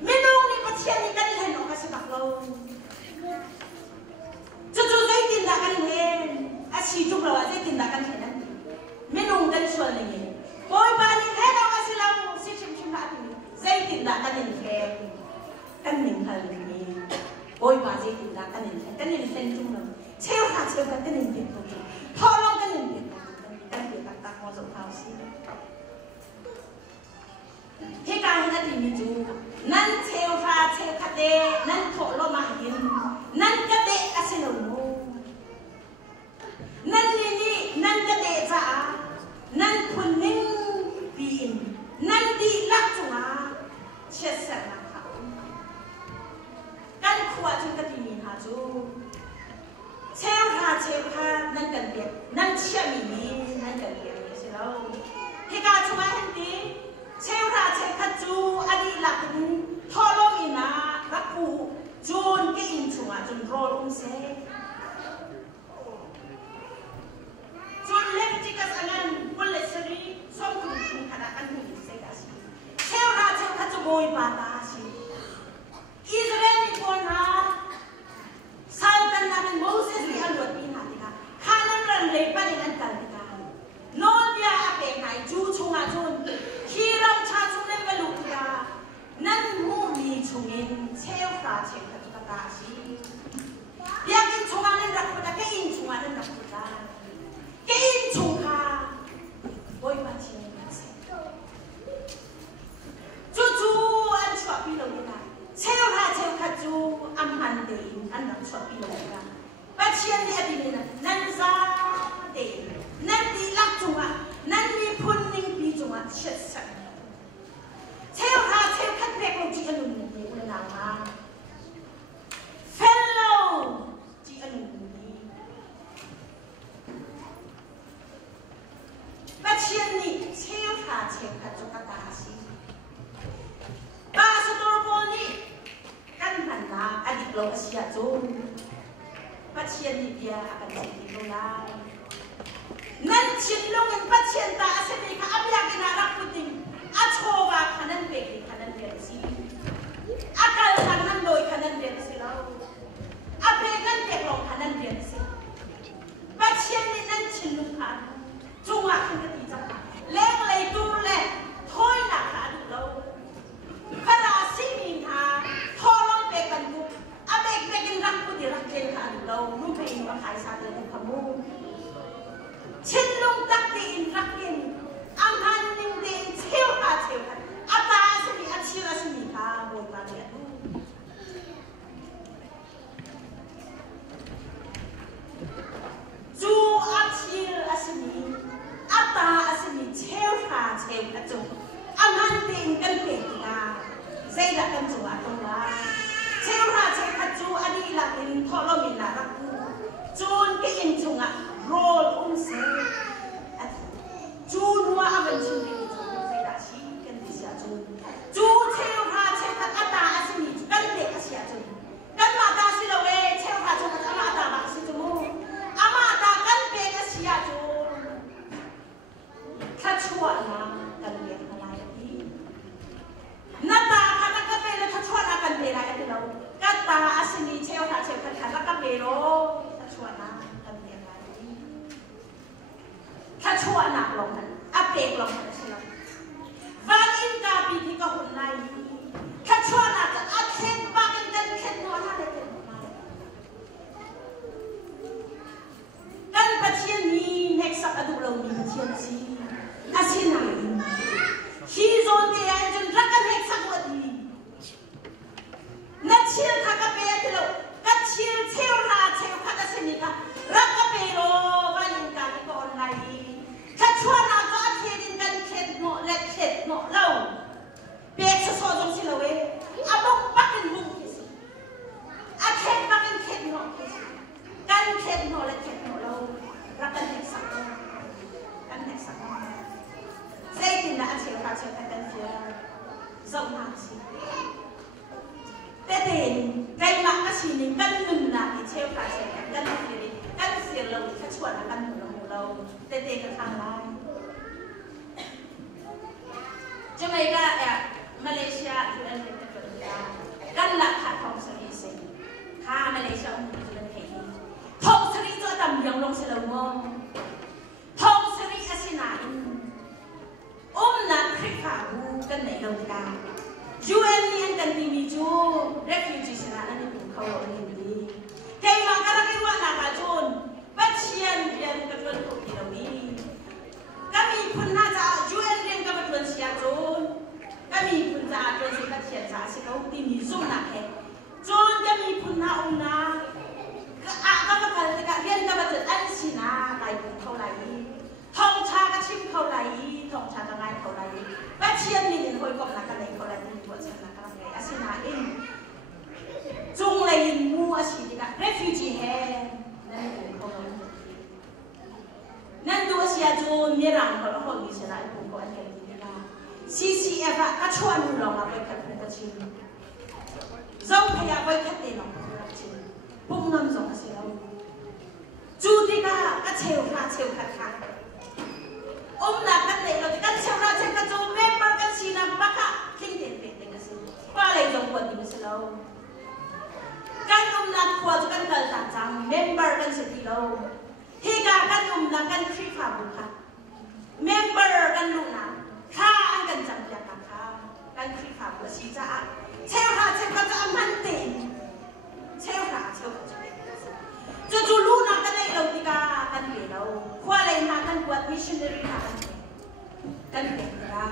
Minum ni pasien ni kan anhen apa sih tak law? Cucu saya tindakan hen, asyik juga lah saya tindakan hen. Minum dan sual ni. Boy bani hen apa sih lamu si cim hati. Saya tindakan hen, kan hal ni. Boy bani saya tindakan hen, kan hen cuma. Cewek kan hen tu. Tolong kan hen. Kan dia tak masuk house ni. Hingga hari ni tu, nan cewek kade, nan tolong mahin. Nan kade asin lomo, nan ni nan kade za, nan kuning bin, nan di lak cuma, cesar nak kau. Kan kuat juga di haju, cewek nan kade, nan ciami nan kade ni selalu. Hingga cuma nanti cewek kaju adi lak ni, tolong ina raku. Jun ke insunga jun roll se jun leptikas anan poleseri som kun kadakan ni se kasi cewek kata boy bata si Israel ni pona saltan namin Moses ni alwat ni natika kanan ran lepan dengan kalika nol dia ape kai ju chunga jun hiram cha chung le balukya nan mu mi chungin โลกเสียจูปัจเจียนดีเดียอาการสิ่งที่เรานั่นชินลงเงินปัจเจียนตาเสด็จข้าพยากินารักพุทธิอาโชวาขนันเบกขนันเบียดสิอาการหลังนั้นโดยขนันเบียดสิเราอาเบกนั้นเด็กลงขนันเบียดสิปัจเจียนนี่นั่นชินลุงขาจุงอาขันกติจังเล็กเลยดูเล็กถ้อยหนักขาดูเราพระราศีมีหาทอลงเบกันดูอาเบกเบกินรักพุทธิรักเกณฑ์ขาดูเราลูกเพลงว่าขายซาเดนขมูชินลุงตักตีนรักเกณฑ์อังหันนิ่งเดินเชี่ยวขาเชี่ยวขาอาตาสมีอาชีพสมีขาโบยมาเนี่ยดูจูอาชีพสมีอาตาสมีเชี่ยวขาเชี่ยวขาจูอังหันเดินกันเปลี่ยนตาใจดักกันจูอาตงว่าเชี่ยวขาเชี่ยวขาจูอดีหลักอินทอลมินารักกูจูนก็อินจงอะโรลเซจูนว่าอันเป็นชื่อที่จูนใจดักชีกันดิเสียจูจูเชี่ยวขาเชี่ยวขาอาตาสมีกันเด็กเสียจูกันมาตาสิเราเชี่ยวขาจูกันอาตาบักสิจูมูอามาตากันเปย์เสียจูข้าชั่วนะกันเปย์อะไรอีนัตตาข้านักเปย์แล้วข้าชั่วนะกันเปย์อะไรที่เรากันตาสมีเชี่ยวขาเชี่ยวขาข้านักเปย์โร่ข้าชั่วนะกันเปย์อะไรข้าชั่วหนักลงนั้นอาเปย์ลงนั้นใช่ไหมวันอินกาปีที่ก็หุ่นไล่ข้าชั่วหนักจะอาเข็นบ้ากันเข็นนัวน่าเลยกันปัจเจียนนี้เน็กสักอดูเรามีปัจเจียนสิอาเซียนไหนฮีโซนเดียจนรักกันเน็กสักวันดีนัดเชียร์ทักกะเปย์ที่เรากัดเชียร์เชี่ยวราเชี่ยวพัดอาเซียนนี่ค่ะรักกะเปย์โร่วันอินกาที่ก็ไล่ข้าชั่วหนักก็อาเทียนกันเข็นโง่และเข็นโง่เราเปียกโซจงสิเราอาบุกปักกันบุกสิอาเข็นปักกันเข็นโง่กันเข็นโง่และเข็นโง่เรารักกันเน็กสักกันเน็กสักใจกินนะอาเชียวขาเชียวกันเชียวส่งมาสิแต่เด่นใจมักก็ชีนิกันหนึ่งนะเชียวขาเชียวกันเชียวกันเสียเราข้าชั่วนะกันหนึ่งเราแต่เด่นกันทางไรจะไม่ก็มาเลเซียอยู่อันเป็นตัวเดียวกันหลักขาทองสรีเซนข้ามาเลเซียอุ้มอยู่เป็นเทนีทองสรีตัวดำยังลงเสลมองทองสรีอาศินาอินนักคริขาบูกันในโลกา UN นี่กันที่มีจู refugee ชนะนั่นนี่เป็นเขาเราเห็นดีเกี่ยมากันแล้วว่านาคาจูนบัดเชียนเรียนกับคนทุกที่เรามีก็มีคุณน่าจะ UN เรียนกับคนเชียจูนก็มีคุณจะเป็นสิ่งที่เชียจ่าสิ่งที่มีสุ่มหนักแค่จูนก็มีคุณน่าอุ้มนะก็ก็เป็นการเรียนกับคนอันสินะไหลบุญเขาไหลทองชากระชิมเขาไหลทองชากระไงเขาไหลบัดเชียนนี่หอยกบนักกันไหลเขาไหลนี่ตัวชนะกันไหลอาศินาเองจุงเลยมูอาศิติกะ refugee แห่นั่นเป็นเขานั่นดูอาศิยาจูนมีรังเขาแล้วเขามีชนะไอ้ผมก็อันเดียวนี่ละ CCF ก็ชวนเราไปขัดผูกชิมเราพยายามไปขัดเตะเราขัดชิมปุ่มน้ำส่งอาศิยาจูติกะก็เชี่ยวขาเชี่ยวขัดขานักกันเลยเรากันเชื่อเราเชื่อกันจูเม่ปังกันชีนับปักะทิ้งเด็ดเด็ดกันสิว่าอะไรจงควรดีมั้ยเรากันนักควรจะกันกันต่างจังเมมเบอร์กันสิที่เราที่การกันนักกันคลิปขาบุค่ะเมมเบอร์กันลูกนะข้าอันกันจังอยากกันข้ากันคลิปขาบุชีจะเชื่อค่ะเชื่อกันจะมันเต็มเชื่อค่ะเชื่อกันจะจูลูกนักกันเลยเราที่กันเปลี่ยนเราควาอะไรนะกันบวชมิชชันนารีนะกันเปลี่ยนเรา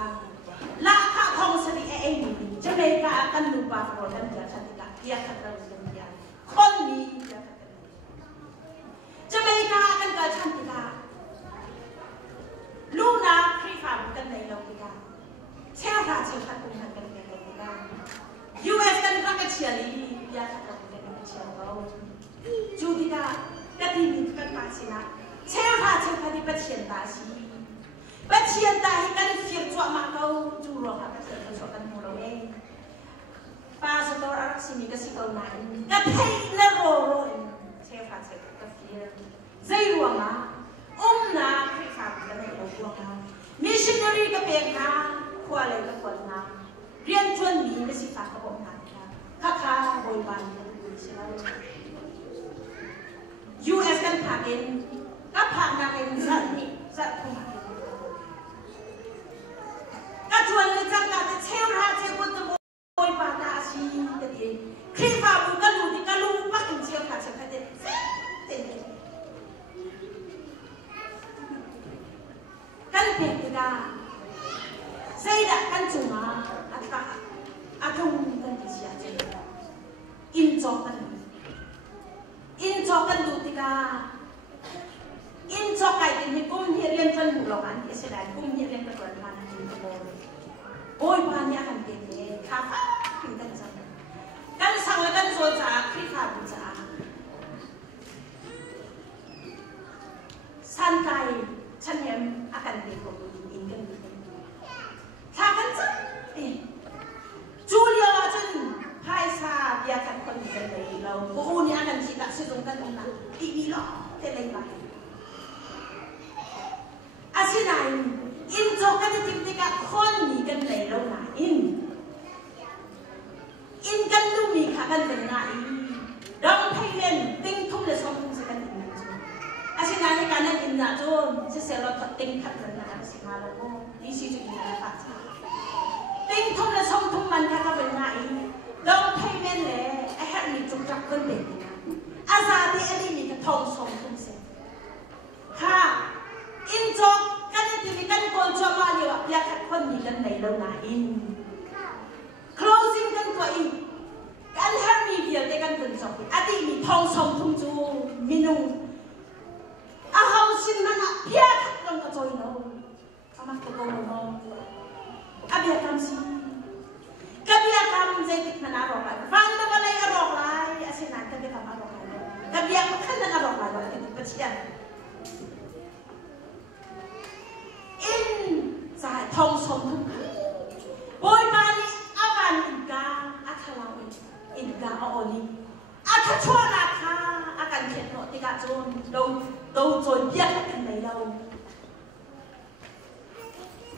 ละข้าทองสรีเองจะไม่กล้ากันดูปากเราดันเดียชันติกาเดียขัดเราเดียเดียคนนี้จะไม่กล้ากันกับชันติกาลูกนักคริฟากันในเราติกาเชื่อค่ะเชื่อค่ะคุณทางกันเดียติกา US กันรักกันเชียร์ลีเดียขัดเราเดียกันเชียร์เราจูติกาก็ที่มีกันมาสินะเชื่อค่ะเชื่อค่ะที่ปัจเจียนตาสิปัจเจียนตาให้กันเสียจวบมาเขาจูรอค่ะก็เสียจวบกันหัวเราเองป้าสตอร์ sini kasi kau nain kathai na ro che pha che ka fia zai ruanga na khi kham ka na ruanga missionary ka pe na khwa le ka khwa na rian chuan mi ka si fa ka bom na kha boi ban ka si la US kan thakin ka pha na ken zat ni zat khu ka chuan le chang ka te cheu ra che ko te boi ba ta si ka ti khi fa bu ka lu pa kin cheu ka che ka te kan pe ka sai da kan chunga atka atung kan ti sia che in cho kan du ti ka in cho kai tin ni kum hi rian chan hu lo an ke se dai kum hi rian ka kon ma na tin ko oi pa ni akan te ne kha fa kin kan sa kan sang la kan so cha khi kha bu cha san kai chan hem akan te ko in kan kha kan sa Julia chan hai sa bia kan kon kan dai lo ko ni akan si ta se dong kan ong na i lo te lai ba asinai in cho ka ti ti ka khon ni kan dai lo na in kan lu mi kha kan dai na i dong thai len ting thum le som thum se kan in asinai ni kan in na chon se se lo thot ting khat na si ma lo mo ni si ju ni na pa cha ting thum le som thum man ka ka ben na i dong thai men le a ha ni chung chak kan be ni na aza ti ani mi ka thong som thum se ha in cho kan ti mi kan kol cho ma li wa ya khat kon ni kan nei lo na in closing kan ko in kan har mi dia te kan kun so ati mi thong som thum chu minung a hau sin mana pia khat long ka choi no ama ko ko mo abia kam si kabia kam zai tik na ro la van da balai ro lai asina kabia kam ro la kabia ko kan na ro la ke pa chian in sai thong som thum boy ba ni avan ka akhalang in ka oli akha chwa na kha akan khet no ti ka chon do choi bia kan nei lo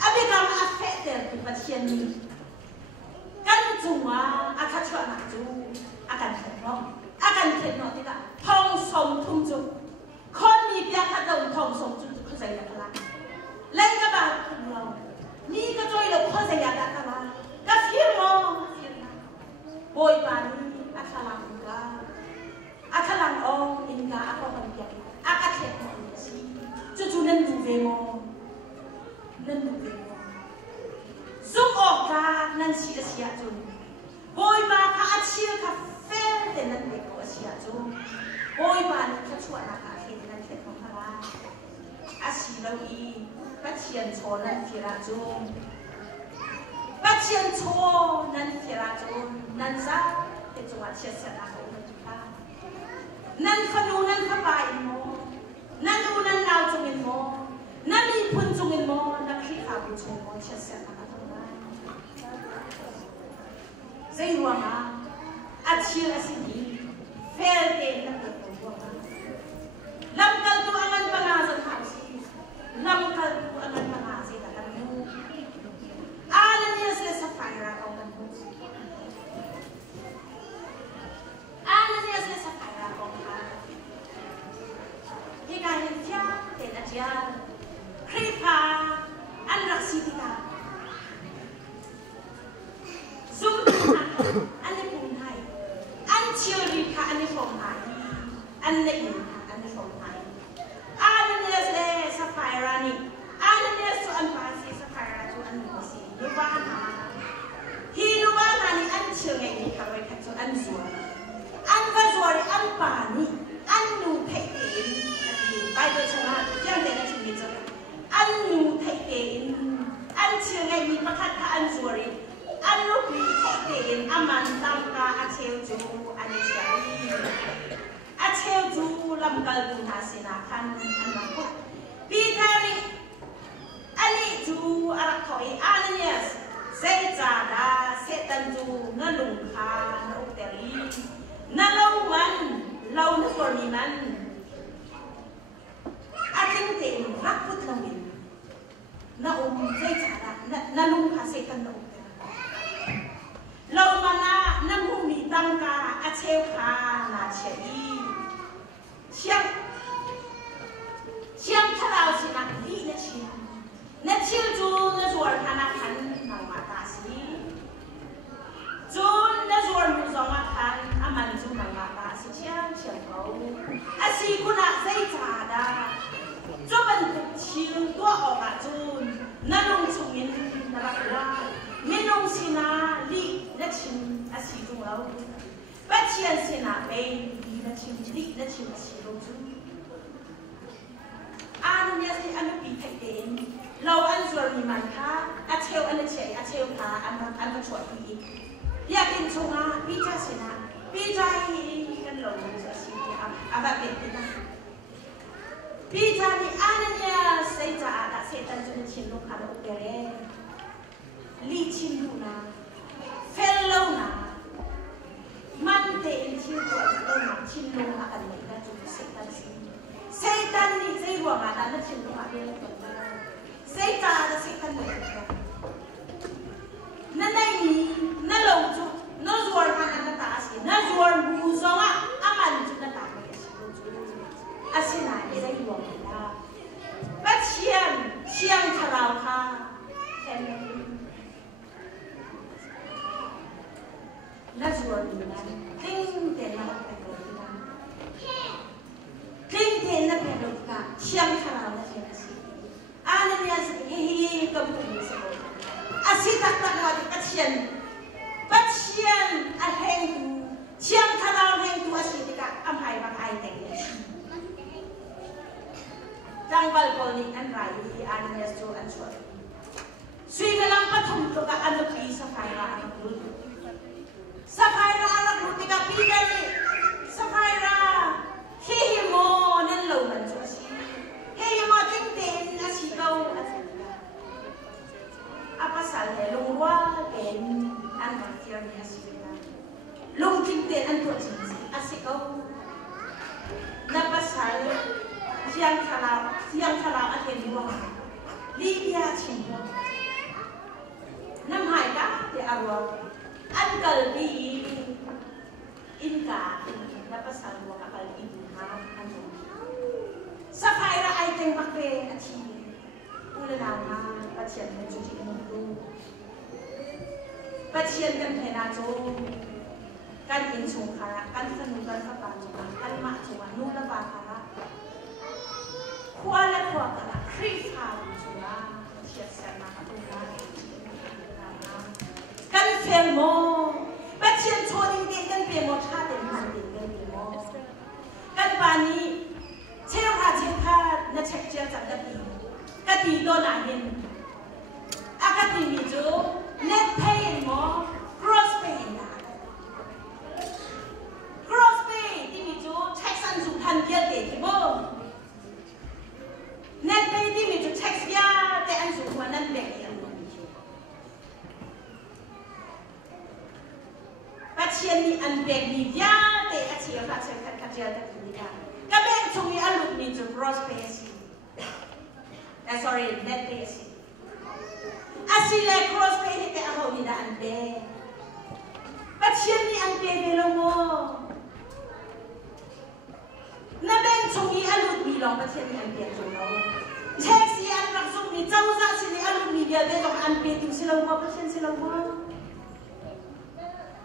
abi kam affected tu pa chian ni kan chunga akha chwa na chu akan khet no ti ka thong som thum chu kon mi bia kha do thong som chu ko sai la kala lấy các bạn ni cái tôi là khó giải đạt cả mà các phiền lo bồi bàn akalang ka akalang ông in ka ako kan kaya akaket mo si chu nên du về mo zoom off ka nan si asia chu bồi ba ka achil ka fair de nan de ko asia chu bồi bàn ka chua na ka khet nan khet mo ka asi lo i bắt chiên cho nên phía ra chung bắt chiên cho nên phía ra chung nên ra để chúng ta chia sẻ là không được ta nên phân u nên phân bài mò nên u nên nào chung mình mò nên đi phun chung mình mò nên khi khảo bị chung mò chia sẻ là không được dây ruộng à chia là gì fair game là được ruộng làm cái tu anh ăn bằng nào rồi hả Lam kal tu akan mengasi dalam mu. Ananya selesa fire kau kan mu. Ananya selesa fire kau kan. Jika hentia tidak dia, kripa anak sitika. Zoom ane punai, an ciori ka ane punai, ane ini ane punai. Ananya selesa Rani, ananya so anpasi sa kara to anpasi. Lubana, hilubana ni anchil ngay ni kaway katso anzua. Anvazori anpani, anu taikin. Bible chama, yang dia kasi nito. Anu taikin, anchil ngay ni makata anzori. Anu taikin, aman tamka achil ju anisari. Achil ju lamkal tunasinakan anakut. Pitari ani tu arak thoi Ananias zai cha da setan tu na lung kha na uteri treo khá là trẻ y chiang thà nào chỉ là lý nó chiêu chú nó ruột khả năng hắn nằm mà ta xí chú nó ruột một dòng mà hắn mình chú nằm mà ta xí chiang khẩu xí cũng là dây trả đà chú mình chiêu tua ở cả chú nó lung chung mình nó bạc ra mình lung xin à lý nó chim xí chung lâu bắt chiên xin à bên nó chim lý nó chim xí lung chung anh nhớ thì anh bị thay đến lâu anh rồi mình khá anh treo anh chạy anh treo khá anh vẫn chọn đi đi ăn chung à đi ra xin à đi ra cái lâu rồi xin à bạn biết thế nào đi ra thì anh nhớ xây ra đã xây tan cho nên chiến lúc khá là ok li chiến lúc nào phê lâu nào man tên chiến lúc lâu nào chiến lúc à cái này là chúng xây tan gì xây tan đi xây ruộng à đã nó chiến lúc à đây là xây ra là xây tan được nó này nó lâu chút nó ruộng mà nó ta xí nó ruộng bù giống à mình chúng ta ta mới xí lâu chút xin này xây ruộng là bắt chiang thà nào ha em nó ruộng là tinh tiền là phải đầu tư tinh tiền là phải đầu tư chiang thà nào là phải xí anh nhớ gì cầm cái gì xin đặt vào cái chiang bắt chiang anh hẹn chiang thà nào hẹn tu xin thì cả âm hai bằng hai tiền Trang bal ko ni an rai an yes jo an choi suy na lang pathum to ka an pi sa phaira an ru sa phaira an ru ti ka pi da ni sa phaira hi mo nan lo man jo si hi mo ting ten a si kau apa sal he lung wa ken an ma fier ni a si lung ting ten an to si a si kau na pasal siang thalaw at kenwa Libya chingwa nam hai ka te arwa ankal bi inka na pasal wa kapal inha ano sa kaira ay teng bakbe achi ulala na patient na juji mutu patient kan thena jo kan in chung khara kan fanu kan fa pa jo kan ma chu nu la ba khara Kuala kuala, krifal juga, siapa nak tulah, kan femo, bacaan coding dia kan femo chat dengan dia kan femo, kan bani, cekha nak cek jangan kati donahin, akati itu net pay mo, cross pay nak, cross pay itu cek sanjukan dia ke mo. Net pay di mi tu tax ya te an su ma nan bek ya patient ni an bek ni ya te a chi ka chen ka ja ta ni ka bek chung ni an lu ni tu gross pay si sorry net pay si asile gross pay ni te a ho ni da an bek patient ni an bek ni lo mo na bek chung ni an lu ni long patient ni an bek chung lo Taxi an raksum ni jauza sini alun ni dia dong an betu silau ma pasien silau ma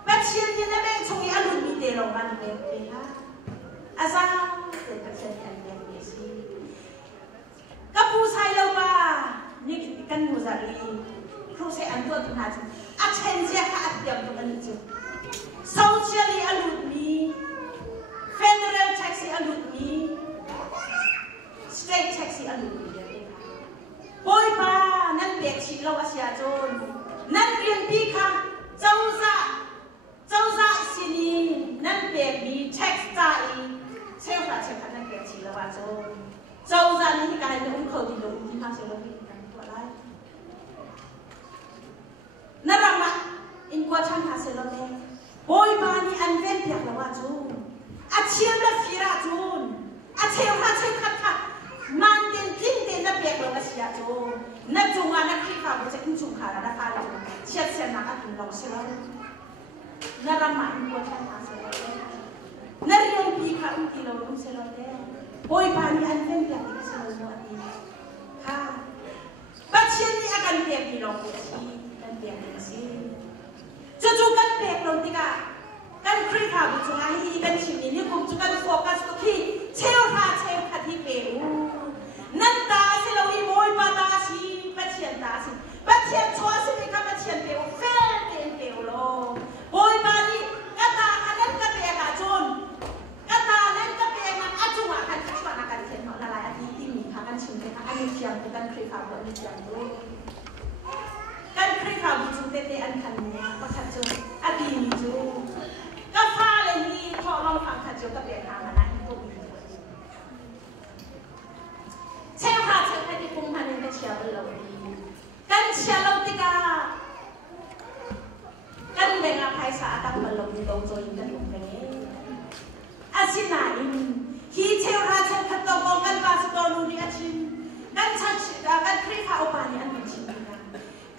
pasien ni na beng chungi alun ni de long an betu ha asa te pasien an betu si kapu sai lo ba ni kan mu zari kru se an tu ha chu a chen sia ka at diam tu an chu socially alun ni federal taxi alun ni state taxi alun ni Boy pa nan bek chi lo asia jon nan rian pi kha chauza sini nan bek bi tax ta I cheu fa nan bek chi lo wa jon chauza ni ka ni khau di lo ni ha se lo ni kan ko lai na rama in ko chan ha se lo ne boy pa ni an ven pek lo wa jon a chiam la fira jon a cheu kha man den tin den na bek lo asia jon na chunga na khi kha bu che kin chung kha na kha la chet se na ka tin lo se lo na rama in ko chan ha se lo ที่เราต้องเชื่อเราได้โอยปานี่อันเป็นแบบนี้เชื่อเราหมดดีค่ะบัดเชียนนี่อาการเปียกที่เราเปียกที่กันเปียกนี่สิจู่ๆกันเปียกลงที่กันครีข่าวจู่ๆให้กันชิมนี่ผมจู่กันโฟกัสที่เชลท่าเชลคัดที่เปียกนั่นตาสิเราอีโอยปาตาสิบัดเชียนตาสิบัดเชียนชัวสินี่ค่ะบัดเชียนเปียกเฟลเปียกเปียกโลโอยปานี่กตาอันนั้นก็เปียกอาจุนกตานั้นก็เปียกมันอาจุนอ่ะกันชวนอาการเขียนละลายอาทิตย์ที่มีค่ะกันชิมเลยค่ะอันนี้เชียงกันครีข่าวอันนี้เชียงด้วยกันครีข่าวมีจุดเด่นอันคันนี้ก็ขัดจุนอาดีมีจุนก็ฟ้าเลยนี่พอเราฟังขัดจุนก็เปียกหามันนะอีกพวกนี้เช่นค่ะเช่นให้ที่ปุ่มพันธุ์กันเชียร์เราดีกันเชียร์เราติกากันเบ่งอาภัยสาตั้งบอลลงโดนโจยกันลงไปอาชินาอินฮีเชลราชันขัดตัวกองกันบาสโตนูริอาชินกันชัดกันครีข่าวปานี่อันเป็นชิน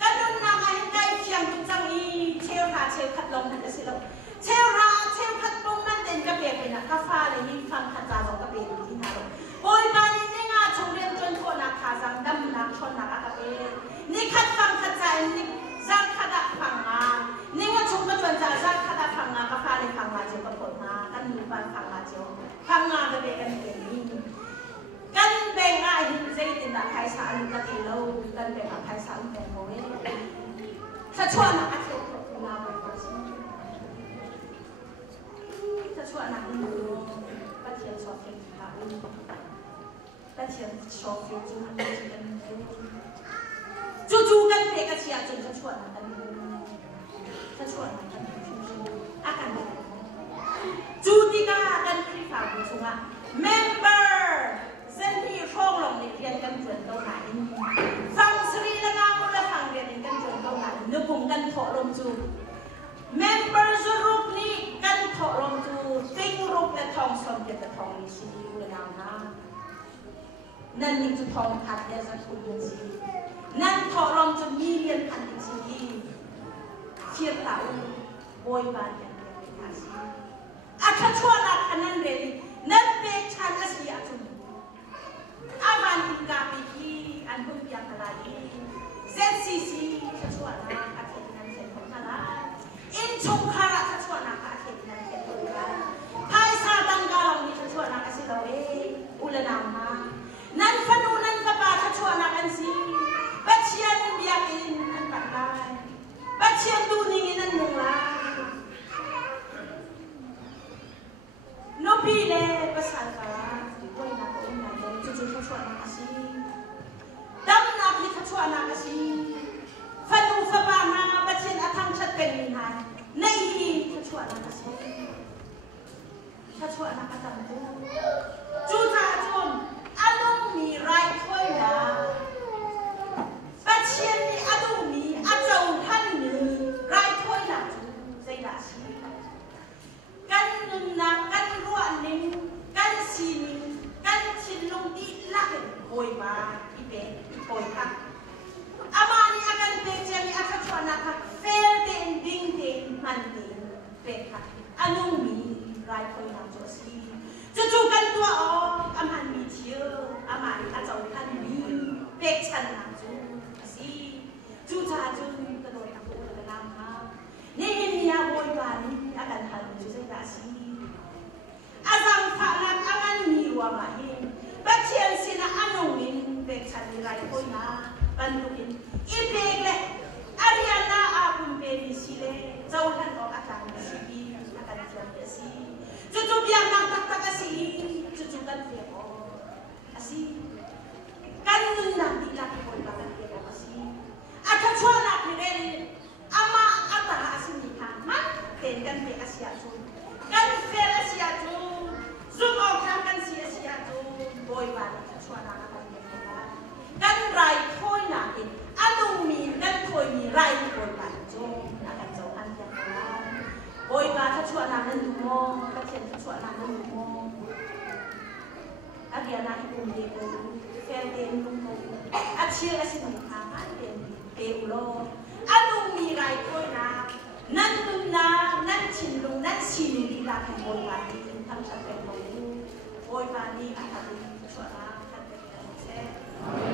กันนุ่นนางไอ้ใจเชียงจุดจังอีเชลราเชลขัดลงทันจะสิเราเชลราเชลขัดปุ่มนั่นเด่นกระเบียดไปนะกาฟ้าเลยนี่ฟังขัดจาของกระเบียดที่นาเราโอยปานี่เนี่ยงาชงเรียนจนโคนักขาจังดำนักชนนักกระเบียดนี่ขัดฟังขัดใจนี่จังขัดฟังมานี่ว่าชงก็จนจะจังขัดฟังมากาฟ้าเลยฟังมาเจียวกับผลมากันมีฟังมาเจียวฟังมากระเบียดกันเก่งนี่กันเบ่งไอ้หินใจติดตาไทยสารกติโลกันเบ่งไทยสารเบ่งโมยถ้าชวนนักอาชีพของเราเป็นคนสิถ้าชวนนักดูก็เทียนชอบเทียนขาก็เทียนชอบเทียนจริงๆกันจู่ๆกันเด็กกระเชียจนถ้าชวนนักกันดูถ้าชวนนักกันดูอาการแบบจู่ที่ก็กันคลิปข่าวดูชงอ่ะ memberเส้นที่ช่องลงในเรียนกันเกินเท่าไหร่ฟังสรีระงามและฟังเรียนกันเกินเท่าไหร่นึกผมกันถอดลงจู member จุรูปนี้กันถอดลงจูติ้งรูปและทองสมเด็จทองนี่สิอยู่ในน้ำนั่นนี่จุทองพัดเยอะสักคุณยังสินั่นถอดลงจูมีเรียนพันสิเชียร์เต่าโวยบานอย่างเดียวกันสิอาคาชัวรักอันนั้นเรียนนั่นเป็นชาติเสียจุอาวันอินกาปีที่อันพุ่งเปียกอะไรZCC ชัชวานาอาเขตนั้นเขตของนาราอินชงคาราชัชวานาอาเขตนั้นเขตของนาราไทยซาดังกาลองมีชัชวานาอาศิลาเวอุลนามานั่นฟนูนั่นกบาชัชวานาอันซีบัดเชียนเบียกินอันปัดได้บัดเชียนดูนิ่งนั่นมุงลาโนบีเล่ภาษาการวยนักอุ่นนักเล่นจู่ๆทัชวานักสิดำนักที่ทัชวานักสิฟันอุฟบานาบัดเชนอาทังชัดเป็นมินายในที่ทัชวานักสิทัชวานักอาตังจูจู่ท่าจุนอารมณ์มีไรถ้วยนะบัดเชนนี่อารมณ์มีอาเจ้าท่านนี่ไรถ้วยนะจูใจด่าสิกันนุนนักกันรัวนิ่งกันซีนิงกันชินลงที่ลักโวยมาอีเบอีโวยค่ะอามานี่อาการเตะเจมีอาการชวนนักเฟลเดนดิ้งเดนมันเดนเป็ดค่ะอันนู้นมีไรโวยนักจูซีจู่ๆกันตัวอ๋ออามันมีเชื่ออามานี่อาเจ้าท่านมีเป็ดฉันนักจูซีจู่จ้าจู่กระโดดตะปูกระลำค่ะนี่มีอาโวยมานี่อาการทันจูซีดาซีอาจารย์ฝากนักอาการมีว่ามาเห็นบัดเชียนสินะอันนู้นเบกชันมีไรโอยนะบันดุกินอีเบกเลยอาริยานาอาบุญเบบีสิเลยเจ้าท่านออกอาการสิบีอาการเจียมเดสิจู่ๆเบียงนักตักสิจู่ๆกันเฟียบอสิกันนึงนักดีนักคนกันเฟียบอสิอาคาชัวนักที่เรนอามาอาตาอาสิมีทางมันเต็นกันเฟียอาเซียจูกันเฟียอาเซียจูซุ่มออกทางกันเสียจูโบยบานอาคาชัวนักกันเฟียกันไรถ้วยหนาอินอนุมีกันถ้วยมีไรโบยบานจูอาการเจ้าอันยังไงโบยบานอาคาชัวนักนั้นดูมองกระเทียนอาคาชัวนักนั้นดูมองอาเดียนาอิบุมเดโกเฟลเดนลุงโกอาเชียอาสิมีทางอันเดนเตอุโลอนุมีไรถ้วยนานั่นลุงนานั่นชินลุงนั่นชินลีลาแห่งโบยบานที่ทำฉันเป็นโบย Oi bani atabi suara kan